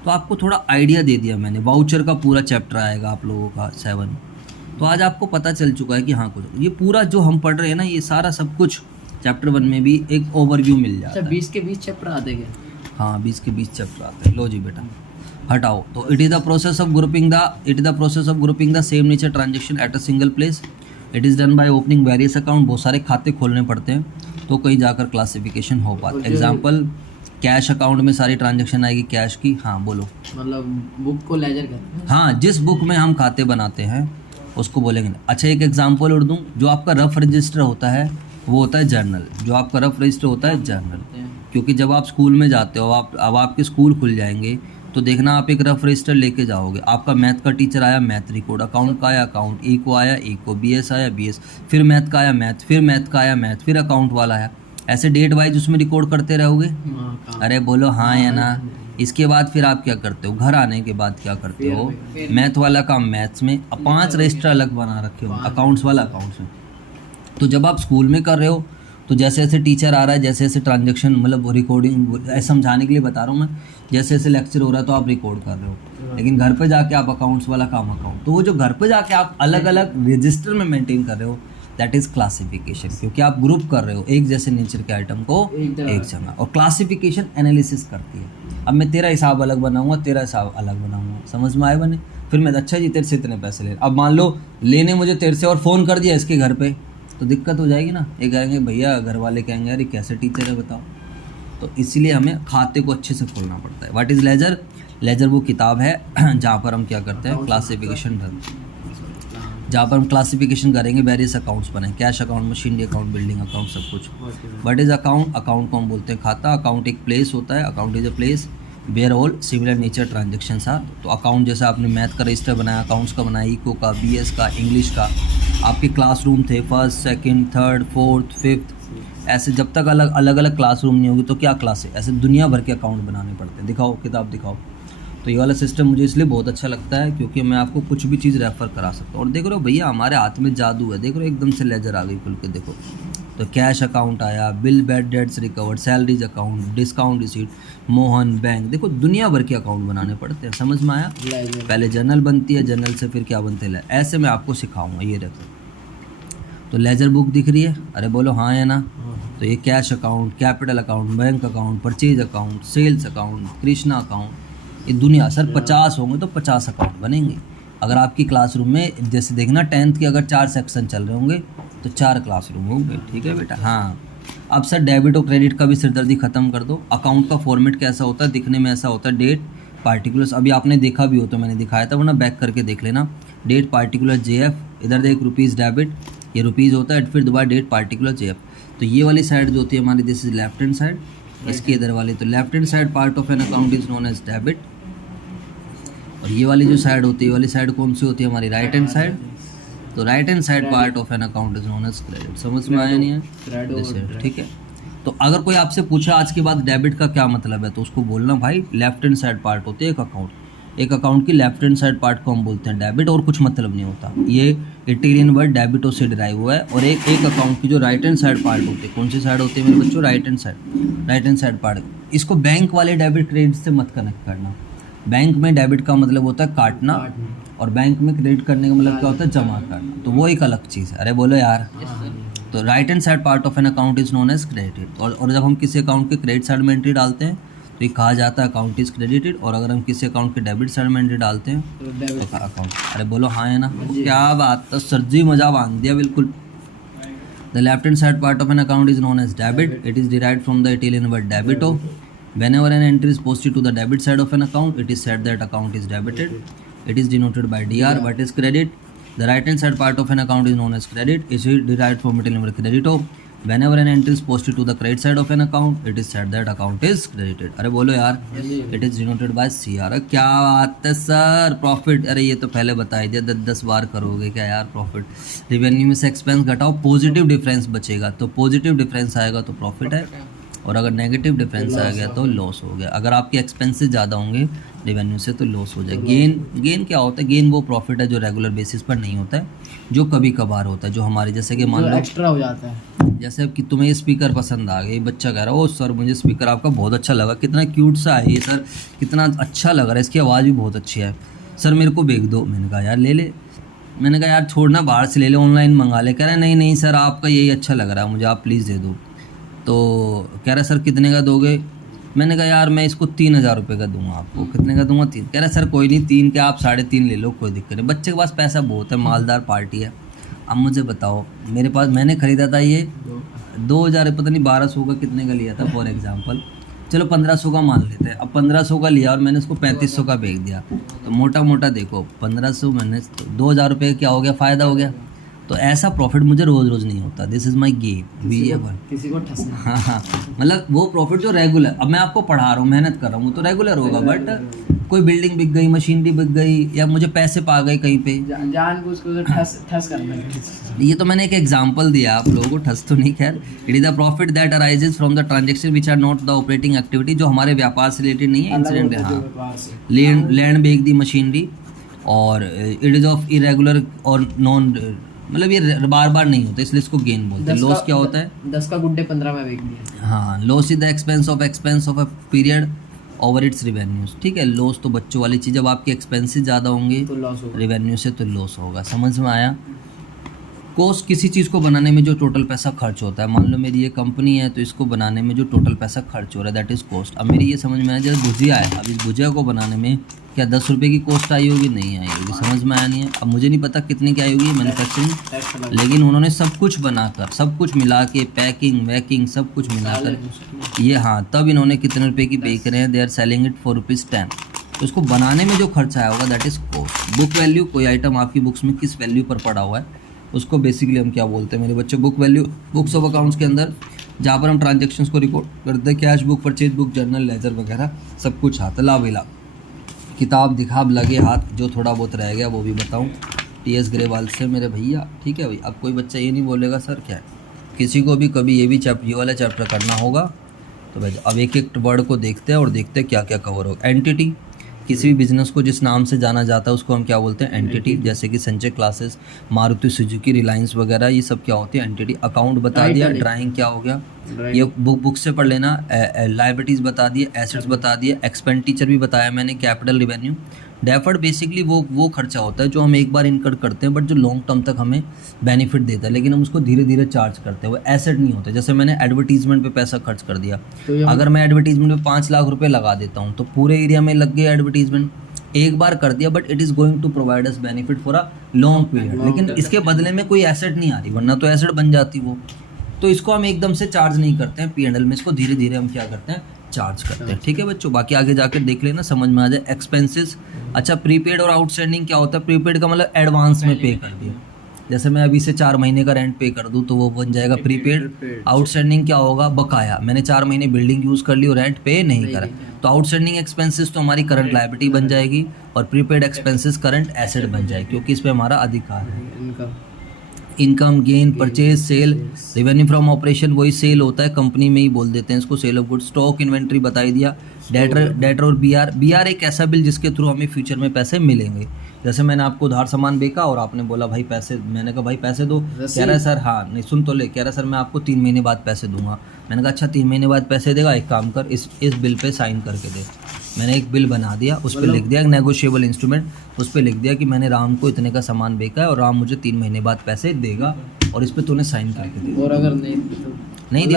तो आपको थोड़ा आइडिया दे दिया मैंने। वाउचर का पूरा चैप्टर आएगा आप लोगों का 7। तो आज आपको पता चल चुका है कि हाँ कुछ ये पूरा जो हम पढ़ रहे हैं ना, ये सारा सब कुछ चैप्टर 1 में भी एक ओवरव्यू मिल जाता है। 20 के 20 चैप्टर आते क्या? हाँ 20 के 20 चैप्टर आते हैं। लो जी बेटा हटाओ। तो it is the process of grouping the same nature transaction at a single place. It is done by opening various account. बहुत सारे खाते खोलने पड़ते हैं तो कहीं जाकर क्लासिफिकेशन हो पाता है। एग्जाम्पल, कैश अकाउंट में सारी ट्रांजेक्शन आएगी कैश की। हाँ बोलो। मतलब बुक को लेजर करते हैं। हाँ, जिस बुक में हम खाते बनाते हैं उसको बोलेंगे। अच्छा एक एग्जांपल और दूँ, जो आपका रफ रजिस्टर होता है वो होता है जर्नल। जो आपका रफ रजिस्टर होता है जर्नल, क्योंकि जब आप स्कूल में जाते हो, अब आपके स्कूल खुल जाएंगे तो देखना आप एक रफ रजिस्टर लेके जाओगे। आपका मैथ का टीचर आया मैथ रिकॉर्ड, अकाउंट का आया अकाउंट, ई को आया ई को, बीएस आया बीएस, फिर मैथ का आया मैथ, फिर मैथ का आया मैथ, फिर अकाउंट वाला आया। ऐसे डेट वाइज उसमें रिकॉर्ड करते रहोगे। अरे बोलो हाँ या ना। इसके बाद फिर आप क्या करते हो, घर आने के बाद क्या करते हो, मैथ वाला काम मैथ्स में, 5 रजिस्टर अलग बना रखे हो, अकाउंट्स वाला अकाउंट्स में। तो जब आप स्कूल में कर रहे हो तो जैसे जैसे टीचर आ रहा है, जैसे जैसे ट्रांजेक्शन, मतलब रिकॉर्डिंग समझाने के लिए बता रहा हूँ मैं, जैसे जैसे लेक्चर हो रहा है तो आप रिकॉर्ड कर रहे हो। लेकिन घर पे जाके आप अकाउंट्स वाला काम अकाउंट, तो वो जो घर पे जाके आप अलग अलग रजिस्टर में मेंटेन कर रहे हो, दैट इज़ क्लासिफिकेशन। क्योंकि आप ग्रुप कर रहे हो एक जैसे नेचर के आइटम को एक जगह। और क्लासिफिकेशन एनालिसिस करती है। अब मैं तेरा हिसाब अलग बनाऊंगा, तेरा हिसाब अलग बनाऊंगा, समझ में आए बने। फिर मैं अच्छा जी तेरे से इतने पैसे ले, अब मान लो लेने मुझे तेरे से और फ़ोन कर दिया इसके घर पे, तो दिक्कत हो जाएगी ना। ये कहेंगे भैया, घर वाले कहेंगे यार ये कैसे टीचर है बताओ। तो इसलिए हमें खाते को अच्छे से खोलना पड़ता है। What is laser? लेजर वो किताब है जहाँ पर हम क्या करते हैं, क्लासिफिकेशन करते हैं। जहाँ पर हम क्लासिफिकेशन करेंगे वेरियस अकाउंट्स बने, cash account, machinery account, building account, सब कुछ। What is account? अकाउंट को हम बोलते हैं खाता। अकाउंट एक प्लेस होता है, account is a place where all similar nature transactions are. तो अकाउंट जैसे आपने मैथ का रजिस्टर बनाया, अकाउंट्स का बनाया, इको का, बीएस का, इंग्लिश का, आपके क्लासरूम थे first, second, third, fourth, fifth, ऐसे जब तक अलग अलग क्लासरूम नहीं होगी तो क्या क्लास है, ऐसे दुनिया भर के अकाउंट बनाने पड़ते हैं। दिखाओ किताब दिखाओ। तो ये वाला सिस्टम मुझे इसलिए बहुत अच्छा लगता है क्योंकि मैं आपको कुछ भी चीज़ रेफ़र करा सकता हूँ। और देख रहे हो भैया हमारे हाथ में जादू है, देख रहे हो एकदम से लेजर आ गई खुल के, देखो। तो कैश अकाउंट आया, bill bad debts recovered, salaries account, discount receipt, Mohan bank, देखो दुनिया भर के अकाउंट बनाने पड़ते हैं। समझ में आया? पहले जर्नल बनती है, जर्नल से फिर क्या बनते हैं, ऐसे मैं आपको सिखाऊंगा। ये देखो तो लेजर बुक दिख रही है, अरे बोलो हाँ या ना। तो ये cash account, capital account, bank account, purchase account, sales account, Krishna account, ये दुनिया सर 50 होंगे तो 50 अकाउंट बनेंगे। अगर आपकी क्लासरूम में जैसे देखना 10th के अगर 4 सेक्शन चल रहे होंगे तो 4 क्लासरूम होंगे, ठीक है बेटा। हाँ अब सर डेबिट और क्रेडिट का भी सिरदर्दी ख़त्म कर दो। अकाउंट का फॉर्मेट कैसा होता है, दिखने में ऐसा होता है, डेट पार्टिकुलर्स, अभी आपने देखा भी हो तो मैंने दिखाया था, वरना बैक करके देख लेना। डेट पार्टिकुलर JF, इधर देख रुपीज़ डेबिट, ये रुपीज़ होता है, फिर दोबारा डेट पार्टिकुलर JF। तो ये वाली साइड जो होती है हमारी, this is left hand side, इसके इधर वाली, तो left hand side part of an account is known as debit. और ये वाली जो साइड होती है, ये वाली साइड कौन सी होती है हमारी, राइट हैंड साइड। तो right hand side part of an account is known as credit. समझ में आया नहीं है? ठीक है। तो अगर कोई आपसे पूछा आज के बाद डेबिट का क्या मतलब है, तो उसको बोलना भाई लेफ्ट हैंड साइड पार्ट होती है एक अकाउंट, एक अकाउंट की लेफ्ट हैंड साइड पार्ट को हम बोलते हैं डेबिट, और कुछ मतलब नहीं होता। ये इटालियन वर्ड डेबिटो से डिराइव हुआ है। और एक अकाउंट की जो राइट हैंड साइड पार्ट होती है, कौन सी साइड होती है मेरे बच्चों, राइट हैंड साइड पार्ट। इसको बैंक वाले डेबिट क्रेडिट से मत कनेक्ट करना। बैंक में डेबिट का मतलब होता है काटना, और बैंक में क्रेडिट करने का मतलब क्या होता है, जमा करना, तो वो एक अलग चीज़ है। अरे बोलो यार। तो right hand side part of an account is known as credited. और जब हम किसी अकाउंट के क्रेडिट साइड में एंट्री डालते हैं तो ये कहा जाता है अकाउंट इज क्रेडिटेड, और अगर हम किसी अकाउंट के डेबिट साइड में एंट्री डालते हैं तो अकाउंट। अरे बोलो हाँ है ना, क्या बात, तो सर्जी मजा बांध दिया बिल्कुल। The left hand side part of an account is known as debit, it is derived from the Italian word debito. Whenever an entry is posted to the debit side of an account, it is said that account is debited. It is denoted by DR. What is credit? The right hand side part of an account is known as credit. It is derived from Italian word credito. Whenever an entry is posted to the credit side of an account, it is said that account is credited. अरे बोलो यार, it is denoted by CR. क्या बात है sir, profit, अरे ये तो पहले बता ही दिया, 10 बार करोगे क्या यार प्रॉफिट। रेवेन्यू में से एक्सपेंस घटाओ, पॉजिटिव डिफरेंस बचेगा, तो पॉजिटिव डिफरेंस आएगा तो प्रॉफिट है, और अगर नेगेटिव डिफरेंस आ गया तो लॉस हो गया। अगर आपके एक्सपेंसेस ज़्यादा होंगे रेवेन्यू से तो लॉस हो जाए। गेन क्या होता है, गेन वो प्रॉफिट है जो रेगुलर बेसिस पर नहीं होता है, जो कभी कभार होता है, जो हमारे जैसे कि मान लो एक्स्ट्रा हो जाता है। जैसे कि तुम्हें ये स्पीकर पसंद आ गया, बच्चा कह रहा है ओ सर मुझे स्पीकर आपका बहुत अच्छा लगा, कितना क्यूट सा है ये सर, कितना अच्छा लग रहा है, इसकी आवाज़ भी बहुत अच्छी है, सर मेरे को भेज दो। मैंने कहा यार ले ले, मैंने कहा यार छोड़ना बाहर से ले ले, ऑनलाइन मंगा ले। कह रहा है नहीं सर आपका यही अच्छा लग रहा है मुझे, आप प्लीज़ दे दो। तो कह रहा सर कितने का दोगे, मैंने कहा यार मैं इसको 3000 रुपये का दूंगा आपको। कितने का दूंगा, 3। कह रहा सर कोई नहीं 3 के आप 3.5 ले लो, कोई दिक्कत नहीं, बच्चे के पास पैसा बहुत है, मालदार पार्टी है। अब मुझे बताओ, मेरे पास मैंने ख़रीदा था ये 2000, पता नहीं 1200 का कितने का लिया था फॉर एग्जांपल, चलो 1500 का मान लेते हैं। अब 1500 का लिया और मैंने उसको 3500 का बेच दिया, तो मोटा मोटा देखो 1500 मैंने 2000 रुपये क्या हो गया, फ़ायदा हो गया। तो ऐसा प्रॉफिट मुझे रोज़ रोज़ नहीं होता, this is my game VA1। किसी को ठसना। हाँ मतलब वो प्रॉफिट जो रेगुलर, अब मैं आपको पढ़ा रहा हूँ, मेहनत कर रहा हूँ, वो तो रेगुलर होगा, बट कोई बिल्डिंग बिक गई, मशीनरी बिक गई, या मुझे पैसे पा गए कहीं पे, जानबूझ के ठस करना है। ये तो मैंने एक एग्जांपल दिया आप लोगों को, ठस तो नहीं। खैर, it is the profit that arises from the transaction which are not the operating activity, जो हमारे व्यापार से रिलेटेड नहीं है, इंसिडेंट है। हाँ, लैंड बेच दी, मशीनरी, और इट इज़ ऑफ इरेगुलर और नॉन, मतलब ये बार बार नहीं होता, इसलिए इसको गेन बोलते हैं। लॉस क्या होता है, 10 का गुड्डे 15 में बेच दिया। हाँ, loss is the expense of a period over it's revenues. ठीक है, लॉस तो बच्चों वाली चीज़, जब आपके एक्सपेंसेस ज़्यादा होंगे तो लॉस होगा, रेवेन्यू से तो लॉस होगा। समझ में आया। कॉस्ट, किसी चीज़ को बनाने में जो टोटल पैसा खर्च होता है, मान लो मेरी ये कंपनी है तो इसको बनाने में जो टोटल पैसा खर्च हो रहा है दैट इज़ कॉस्ट। अब मेरी ये समझ में आया, जब भुजिया है, अब इस भुजिया को बनाने में क्या 10 रुपये की कॉस्ट आई होगी, नहीं आई होगी, समझ में आया नहीं है। अब मुझे नहीं पता कितने की आई होगी मैन्युफैक्चरिंग, लेकिन उन्होंने सब कुछ बनाकर, सब कुछ मिला के, पैकिंग वैकिंग सब कुछ मिलाकर ये, हाँ, तब इन्होंने कितने रुपए की बेच रहे हैं, they are selling it for ₹10। तो उसको बनाने में जो खर्चा आया होगा that is cost. Book value, कोई आइटम आपकी बुक्स में किस वैल्यू पर पड़ा हुआ है उसको बेसिकली हम क्या बोलते हैं मेरे बच्चे, book value. Books of accounts के अंदर जहाँ पर हम ट्रांजेक्शन्स को रिकॉर्ड करते हैं, cash book, purchase book, journal, ledger वगैरह सब कुछ आता है। लाभ किताब दिखाब लगे हाथ, जो थोड़ा बहुत रह गया वो भी बताऊँ TS ग्रेवाल से मेरे भैया, ठीक है भाई। अब कोई बच्चा ये नहीं बोलेगा सर क्या है, किसी को भी कभी ये भी ये वाला चैप्टर करना होगा तो भाई अब एक एक वर्ड को देखते हैं और देखते हैं क्या क्या कवर होगा। एंटिटी, किसी भी बिजनेस को जिस नाम से जाना जाता है उसको हम क्या बोलते हैं, एंटिटी। जैसे कि संजय क्लासेस, मारुति सुजुकी, रिलायंस वगैरह, ये सब क्या होती है, एंटिटी। अकाउंट बता दिया, ड्राइंग क्या हो गया, ये बुक से पढ़ लेना। लायबिलिटीज़ बता दिए, एसेट्स बता दिए, एक्सपेंडिचर भी बताया मैंने, कैपिटल, रेवेन्यू। डेफर्ड बेसिकली वो खर्चा होता है जो हम एक बार इनकर करते हैं बट जो लॉन्ग टर्म तक हमें बेनिफिट देता है, लेकिन हम उसको धीरे धीरे चार्ज करते हैं, वो एसेट नहीं होता। जैसे मैंने एडवर्टीजमेंट पे पैसा खर्च कर दिया, तो अगर मैं एडवर्टीजमेंट पे 5 लाख रुपए लगा देता हूँ तो पूरे एरिया में लग गया एडवर्टीजमेंट, एक बार कर दिया, but it is going to provide us benefit for a long period, लेकिन इसके बदले में कोई एसेट नहीं आ रही, वरना तो एसेट बन जाती वो। तो इसको हम एकदम से चार्ज नहीं करते हैं P&L में, इसको धीरे धीरे हम क्या करते हैं, चार्ज करते हैं। ठीक है बच्चों, बाकी आगे जाकर देख लेना, समझ में आ जाए। एक्सपेंसेस, अच्छा प्रीपेड और आउटस्टैंडिंग क्या होता है। प्रीपेड का मतलब एडवांस में पे कर दिया, जैसे मैं अभी से 4 महीने का रेंट पे कर दूं तो वो बन जाएगा प्रीपेड। आउटस्टैंडिंग क्या होगा, बकाया, मैंने 4 महीने बिल्डिंग यूज़ कर ली और रेंट पे नहीं करा, तो आउटस्टैंडिंग एक्सपेंसेस तो हमारी करंट लायबिलिटी बन जाएगी और प्रीपेड एक्सपेंसेस करंट एसेट बन जाएगी, क्योंकि इस पर हमारा अधिकार है। Income, gain, purchase, sale, revenue from operation, वही सेल होता है, कंपनी में ही बोल देते हैं इसको, sale of goods. Stock, inventory बता ही दिया। डेटर और बीआर एक ऐसा बिल जिसके थ्रू हमें फ्यूचर में पैसे मिलेंगे। जैसे मैंने आपको उधार सामान बेचा और आपने बोला भाई पैसे, मैंने कहा भाई पैसे दो, कह रहा है सर हाँ, नहीं सुन तो ले, कह रहा है सर मैं आपको 3 महीने बाद पैसे दूंगा। मैंने कहा अच्छा 3 महीने बाद पैसे देगा, एक काम कर इस बिल पे साइन करके दे। मैंने एक बिल बना दिया, उस पर लिख दिया नेगोशिएबल इंस्ट्रूमेंट, उस पर लिख दिया कि मैंने राम को इतने का सामान बेचा है और राम मुझे 3 महीने बाद पैसे देगा और इस पे तूने साइन करके दे। और अगर नहीं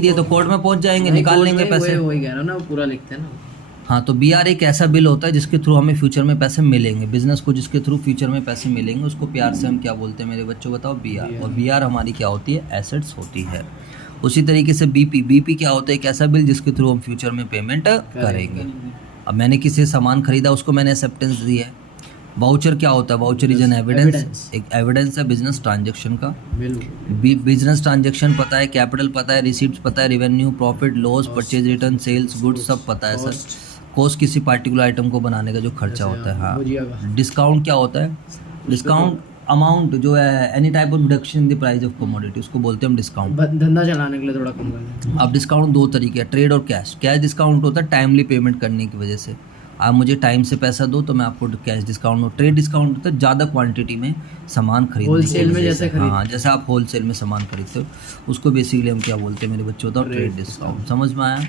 दिए तो कोर्ट में पहुंच जाएंगे, निकाल लेंगे पैसे। वही कह रहा ना, पूरा लिखते हैं ना। हाँ, तो बीआर एक ऐसा बिल होता है जिसके थ्रू हमें फ्यूचर में पैसे मिलेंगे, बिजनेस को जिसके थ्रू फ्यूचर में पैसे मिलेंगे उसको प्यार से हम क्या बोलते हैं मेरे बच्चों, बताओ, बीआर। और बीआर हमारी क्या होती है, एसेट्स होती है। उसी तरीके से बीपी क्या होता है, एक ऐसा बिल जिसके थ्रू हम फ्यूचर में पेमेंट करेंगे। अब मैंने किसी से सामान खरीदा, उसको मैंने एक्सेप्टेंस दी है। वाउचर क्या होता है, वाउचर इज एन एविडेंस, एक एविडेंस है बिजनेस ट्रांजैक्शन का। बिजनेस ट्रांजैक्शन पता है, कैपिटल पता है, रिसीप्ट पता है, revenue, profit, loss, purchase, return, sales, goods सब पता है सर। कॉस्ट किसी पार्टिकुलर आइटम को बनाने का जो खर्चा होता है। हाँ, डिस्काउंट क्या होता है, डिस्काउंट अमाउंट जो है any type of reduction in the price of commodity, उसको बोलते हैं हम डिस्काउंट। धंधा चलाने के लिए थोड़ा कम करना। अब डिस्काउंट 2 तरीके हैं, ट्रेड और कैश। कैश डिस्काउंट होता है टाइमली पेमेंट करने की वजह से, आप मुझे टाइम से पैसा दो तो मैं आपको कैश डिस्काउंट दूँ। ट्रेड डिस्काउंट होता है ज़्यादा क्वांटिटी में सामान खरीदने, होलसेल में जैसे हाँ, जैसे आप होलसेल में सामान खरीदते हो उसको बेसिकली हम क्या बोलते हैं मेरे बच्चों, होता है ट्रेड डिस्काउंट। समझ में आया?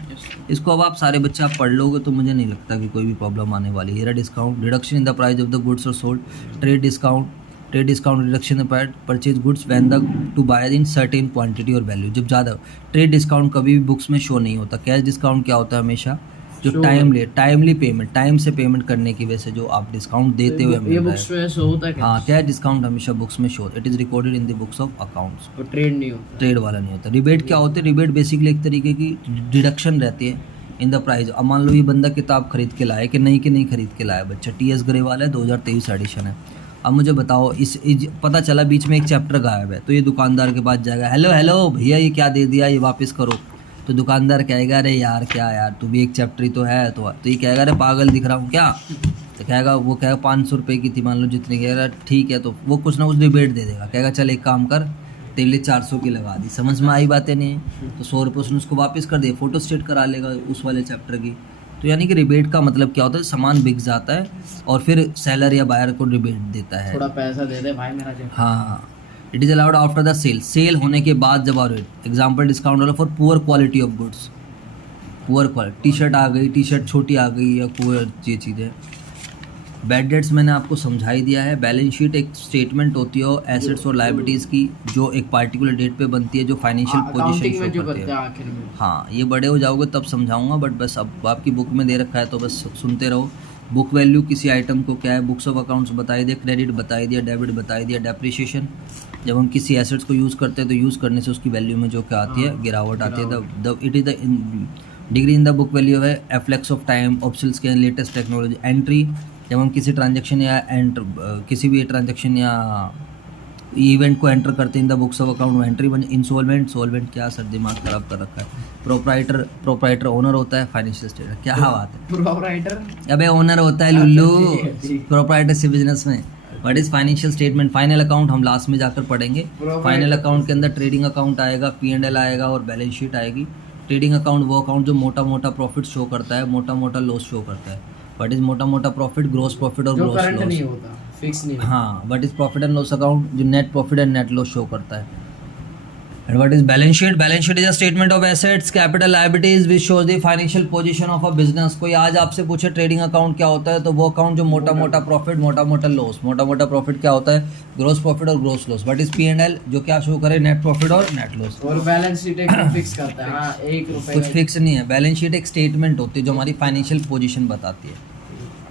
इसको अब आप सारे बच्चे आप पढ़ लोगे तो मुझे नहीं लगता कि कोई भी प्रॉब्लम आने वाली है। Discount, reduction in the price of the goods और sold. Trade discount reduction in purchase goods when the to buy in certain quantity और वैल्यू, जब ज़्यादा। ट्रेड डिस्काउंट कभी भी बुक्स में शो नहीं होता। कैश डिस्काउंट क्या होता है, हमेशा जो टाइमली पेमेंट, टाइम से पेमेंट करने की वजह से जो आप डिस्काउंट देते हुए मिल रहा है। शो होता है। हाँ, कैश डिस्काउंट हमेशा बुक्स में show, it is recorded in the books of accounts. और ट्रेड नहीं होता, ट्रेड वाला नहीं होता। रिबेट क्या होते हैं, रिबेट बेसिकली एक तरीके की डिडक्शन रहती है इन द प्राइस। अब मान लो ये बंदा किताब खरीद के लाया कि नहीं खरीद के लाया बच्चा, TS ग्रेवाल है, 2023 एडिशन है। अब मुझे बताओ, इस पता चला बीच में एक चैप्टर गायब है, तो ये दुकानदार के पास जाएगा, हेलो भैया ये क्या दे दिया, ये वापस करो। तो दुकानदार कहेगा अरे यार क्या यार, तू भी एक चैप्टर ही तो है, तो ये कहेगा अरे पागल दिख रहा हूँ क्या, तो कहेगा वो कहेगा 500 रुपये की थी मान लो जितनी, कहेगा ठीक है, तो वो कुछ ना कुछ डिबेट दे देगा, कहेगा चल एक काम कर तेरे लिए 400 की लगा दी। समझ में आई बातें नहीं, तो 100 रुपये उसने उसको वापस कर दिया, फोटो स्टेट करा लेगा उस वाले चैप्टर की। तो यानी कि रिबेट का मतलब क्या होता है, सामान बिक जाता है और फिर सेलर या बायर को रिबेट देता है, थोड़ा पैसा दे दे भाई मेरा। हाँ, it is allowed after the sale होने के बाद जब और एग्जाम्पल डिस्काउंट वाला for poor quality of goods. Poor quality, T shirt आ गई, टी शर्ट छोटी आ गई या पुअर ये चीज़ें। बैड डेट्स मैंने आपको समझा ही दिया है। बैलेंस शीट एक स्टेटमेंट होती है एसेट्स और लायबिलिटीज़ की जो एक पार्टिकुलर डेट पे बनती है, जो फाइनेंशियल पोजीशन शो करती है। हाँ, ये बड़े हो जाओगे तब समझाऊंगा, बट बस अब आपकी बुक में दे रखा है तो बस सुनते रहो। बुक वैल्यू किसी आइटम को क्या है, बुक्स ऑफ अकाउंट्स बताई दिया, क्रेडिट बताई दिया, डेबिट बताई दिया। डेप्रिसिएशन, जब हम किसी एसेट्स को यूज़ करते हैं तो यूज़ करने से उसकी वैल्यू में जो क्या आती है, गिरावट आती है। It is the degree in the book value है एफ्लेक्स ऑफ टाइम, ऑप्शंस के लेटेस्ट टेक्नोलॉजी, एंट्री जब हम किसी ट्रांजेक्शन या किसी भी ट्रांजेक्शन या इवेंट को एंटर करते हैं इन the books of account, entry बन। इंसॉल्वेंट, सॉल्वेंट क्या सर दिमाग खराब कर रखा है। प्रोप्राइटर ओनर होता है, फाइनेंशियल स्टेटस क्या बात है, प्रोप्राइटर अबे ओनर होता है लुल्लू प्रोप्राइटरशिप बिजनेस में। What is financial statement, final account हम लास्ट में जाकर पढ़ेंगे। फाइनल अकाउंट के अंदर ट्रेडिंग अकाउंट आएगा, P&L आएगा और बैलेंस शीट आएगी। ट्रेडिंग अकाउंट वो अकाउंट जो मोटा मोटा प्रॉफिट शो करता है, मोटा मोटा लॉस शो करता है। व्हाट इज मोटा मोटा प्रॉफिट, ग्रोस प्रॉफिट और जो ग्रोस करंट नहीं लॉस। होता, फिक्स नहीं। हाँ, what is profit and loss account जो net profit and net loss show करता है। And what is balance sheet, balance sheet is a statement of assets capital liabilities which shows the financial position of a business. कोई आज आपसे पूछे trading account क्या होता है, तो वो अकाउंट जो मोटा मोटा प्रॉफिट, मोटा मोटा लॉस, मोटा मोटा प्रॉफिट क्या होता है, ग्रोस प्रॉफिट और gross loss. What is P&L जो क्या शो करे, नेट प्रॉफिट और नेट लॉस। और बैलेंस शीट एक फिक्स करता है, हाँ 1 रुपए कुछ फिक्स नहीं है, बैलेंस शीट एक स्टेटमेंट होती है जो हमारी फाइनेंशियल पोजीशन बताती है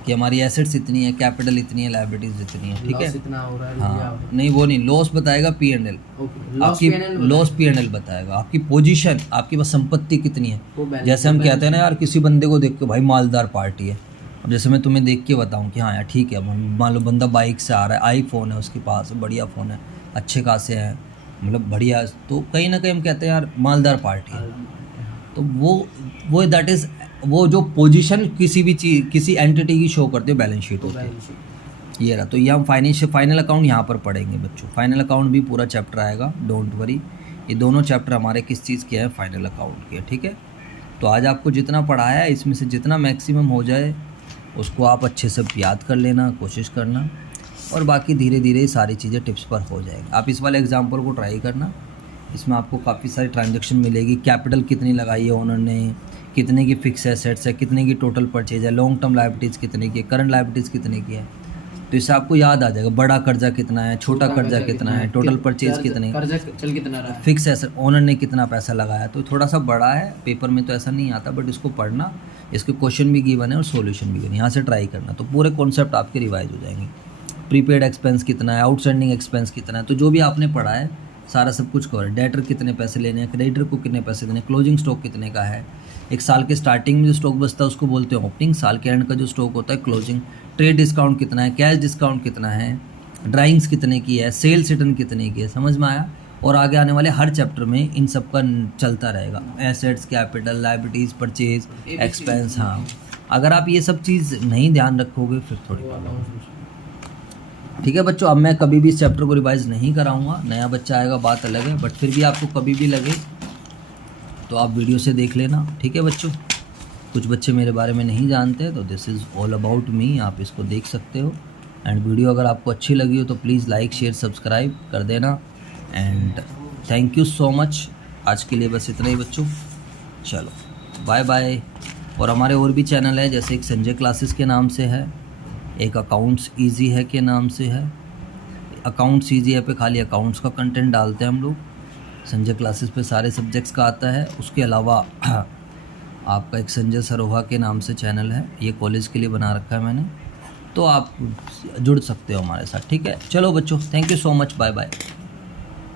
कि हमारी एसेट्स इतनी है, कैपिटल इतनी है, लायबिलिटीज इतनी है, ठीक है। इतना हो रहा है। हाँ, नहीं वो नहीं, लॉस बताएगा P&L, लॉस आपकी P&L लॉस P&L बताएगा, आपकी पोजीशन, आपकी बस संपत्ति कितनी है। वो balance जैसे हम कहते हैं ना यार, किसी बंदे को देख के भाई मालदार पार्टी है, अब जैसे मैं तुम्हें देख के बताऊं कि हाँ यार ठीक है, मान लो बंदा बाइक से आ रहा है, आईफोन है उसके पास, बढ़िया फ़ोन है, अच्छे खासे हैं, मतलब बढ़िया, तो कहीं ना कहीं हम कहते हैं यार मालदार पार्टी है। तो वो दैट इज़ वो जो पोजीशन किसी भी चीज़, किसी एंटिटी की शो करते हो, बैलेंस शीट होती है। ये रहा, तो ये हम फाइनल अकाउंट यहाँ पर पढ़ेंगे बच्चों। फाइनल अकाउंट भी पूरा चैप्टर आएगा, डोंट वरी। ये दोनों चैप्टर हमारे किस चीज़ के हैं, फाइनल अकाउंट के, ठीक है। तो आज आपको जितना पढ़ाया है इसमें से जितना मैक्सिमम हो जाए उसको आप अच्छे से याद कर लेना, कोशिश करना, और बाकी धीरे धीरे सारी चीज़ें टिप्स पर हो जाएगी। आप इस वाले एग्जाम्पल को ट्राई करना, इसमें आपको काफ़ी सारी ट्रांजेक्शन मिलेगी। कैपिटल कितनी लगाई है ओनर ने, कितने की फिक्स एसेट्स है, कितने की टोटल परचेज है, लॉन्ग टर्म लायबिलिटीज़ कितने की है, करंट लायबिलिटीज़ कितने की है, तो इससे आपको याद आ जाएगा बड़ा कर्जा कितना है, छोटा कर्जा कितना है, टोटल परचेज कितने, कर्जा चल कितना रहा है, फिक्स एसेट ओनर ने कितना पैसा लगाया। तो थोड़ा सा बड़ा है, पेपर में तो ऐसा नहीं आता, बट इसको पढ़ना, इसके क्वेश्चन भी गिवन है और सॉल्यूशन भी गिवन है, यहाँ से ट्राई करना, तो पूरे कॉन्सेप्ट आपके रिवाइज हो जाएंगे। प्रीपेड एक्सपेंस कितना है, आउटस्टैंडिंग एक्सपेंस कितना है, तो जो भी आपने पढ़ा है सारा सब कुछ कवर। डेटर कितने पैसे लेने हैं, क्रेडिटर को कितने पैसे देने, क्लोजिंग स्टॉक कितने का है, एक साल के स्टार्टिंग में जो स्टॉक बचता है उसको बोलते हैं ओपनिंग, साल के एंड का जो स्टॉक होता है क्लोजिंग, ट्रेड डिस्काउंट कितना है, कैश डिस्काउंट कितना है, ड्राइंग्स कितने की है, सेल्स रिटर्न कितने की है, समझ में आया। और आगे आने वाले हर चैप्टर में इन सब का चलता रहेगा, assets, capital, liabilities, purchase, expense. हाँ, अगर आप ये सब चीज़ नहीं ध्यान रखोगे फिर थोड़ी ठीक है बच्चों। अब मैं कभी भी इस चैप्टर को रिवाइज नहीं कराऊंगा, नया बच्चा आएगा बात अलग है, बट फिर भी आपको कभी भी लगे तो आप वीडियो से देख लेना, ठीक है बच्चों। कुछ बच्चे मेरे बारे में नहीं जानते, तो this is all about me, आप इसको देख सकते हो। एंड वीडियो अगर आपको अच्छी लगी हो तो प्लीज़ लाइक, शेयर, सब्सक्राइब कर देना। And thank you so much. आज के लिए बस इतना ही बच्चों, चलो बाय बाय। और हमारे और भी चैनल है, जैसे एक संजय क्लासेस के नाम से है, एक अकाउंट्स ईजी है के नाम से है। अकाउंट्स ईजी है पे खाली अकाउंट्स का कंटेंट डालते हैं हम लोग, संजय क्लासेस पे सारे सब्जेक्ट्स का आता है। उसके अलावा आपका एक संजय सरोहा के नाम से चैनल है, ये कॉलेज के लिए बना रखा है मैंने, तो आप जुड़ सकते हो हमारे साथ, ठीक है। चलो बच्चों, thank you so much, bye bye.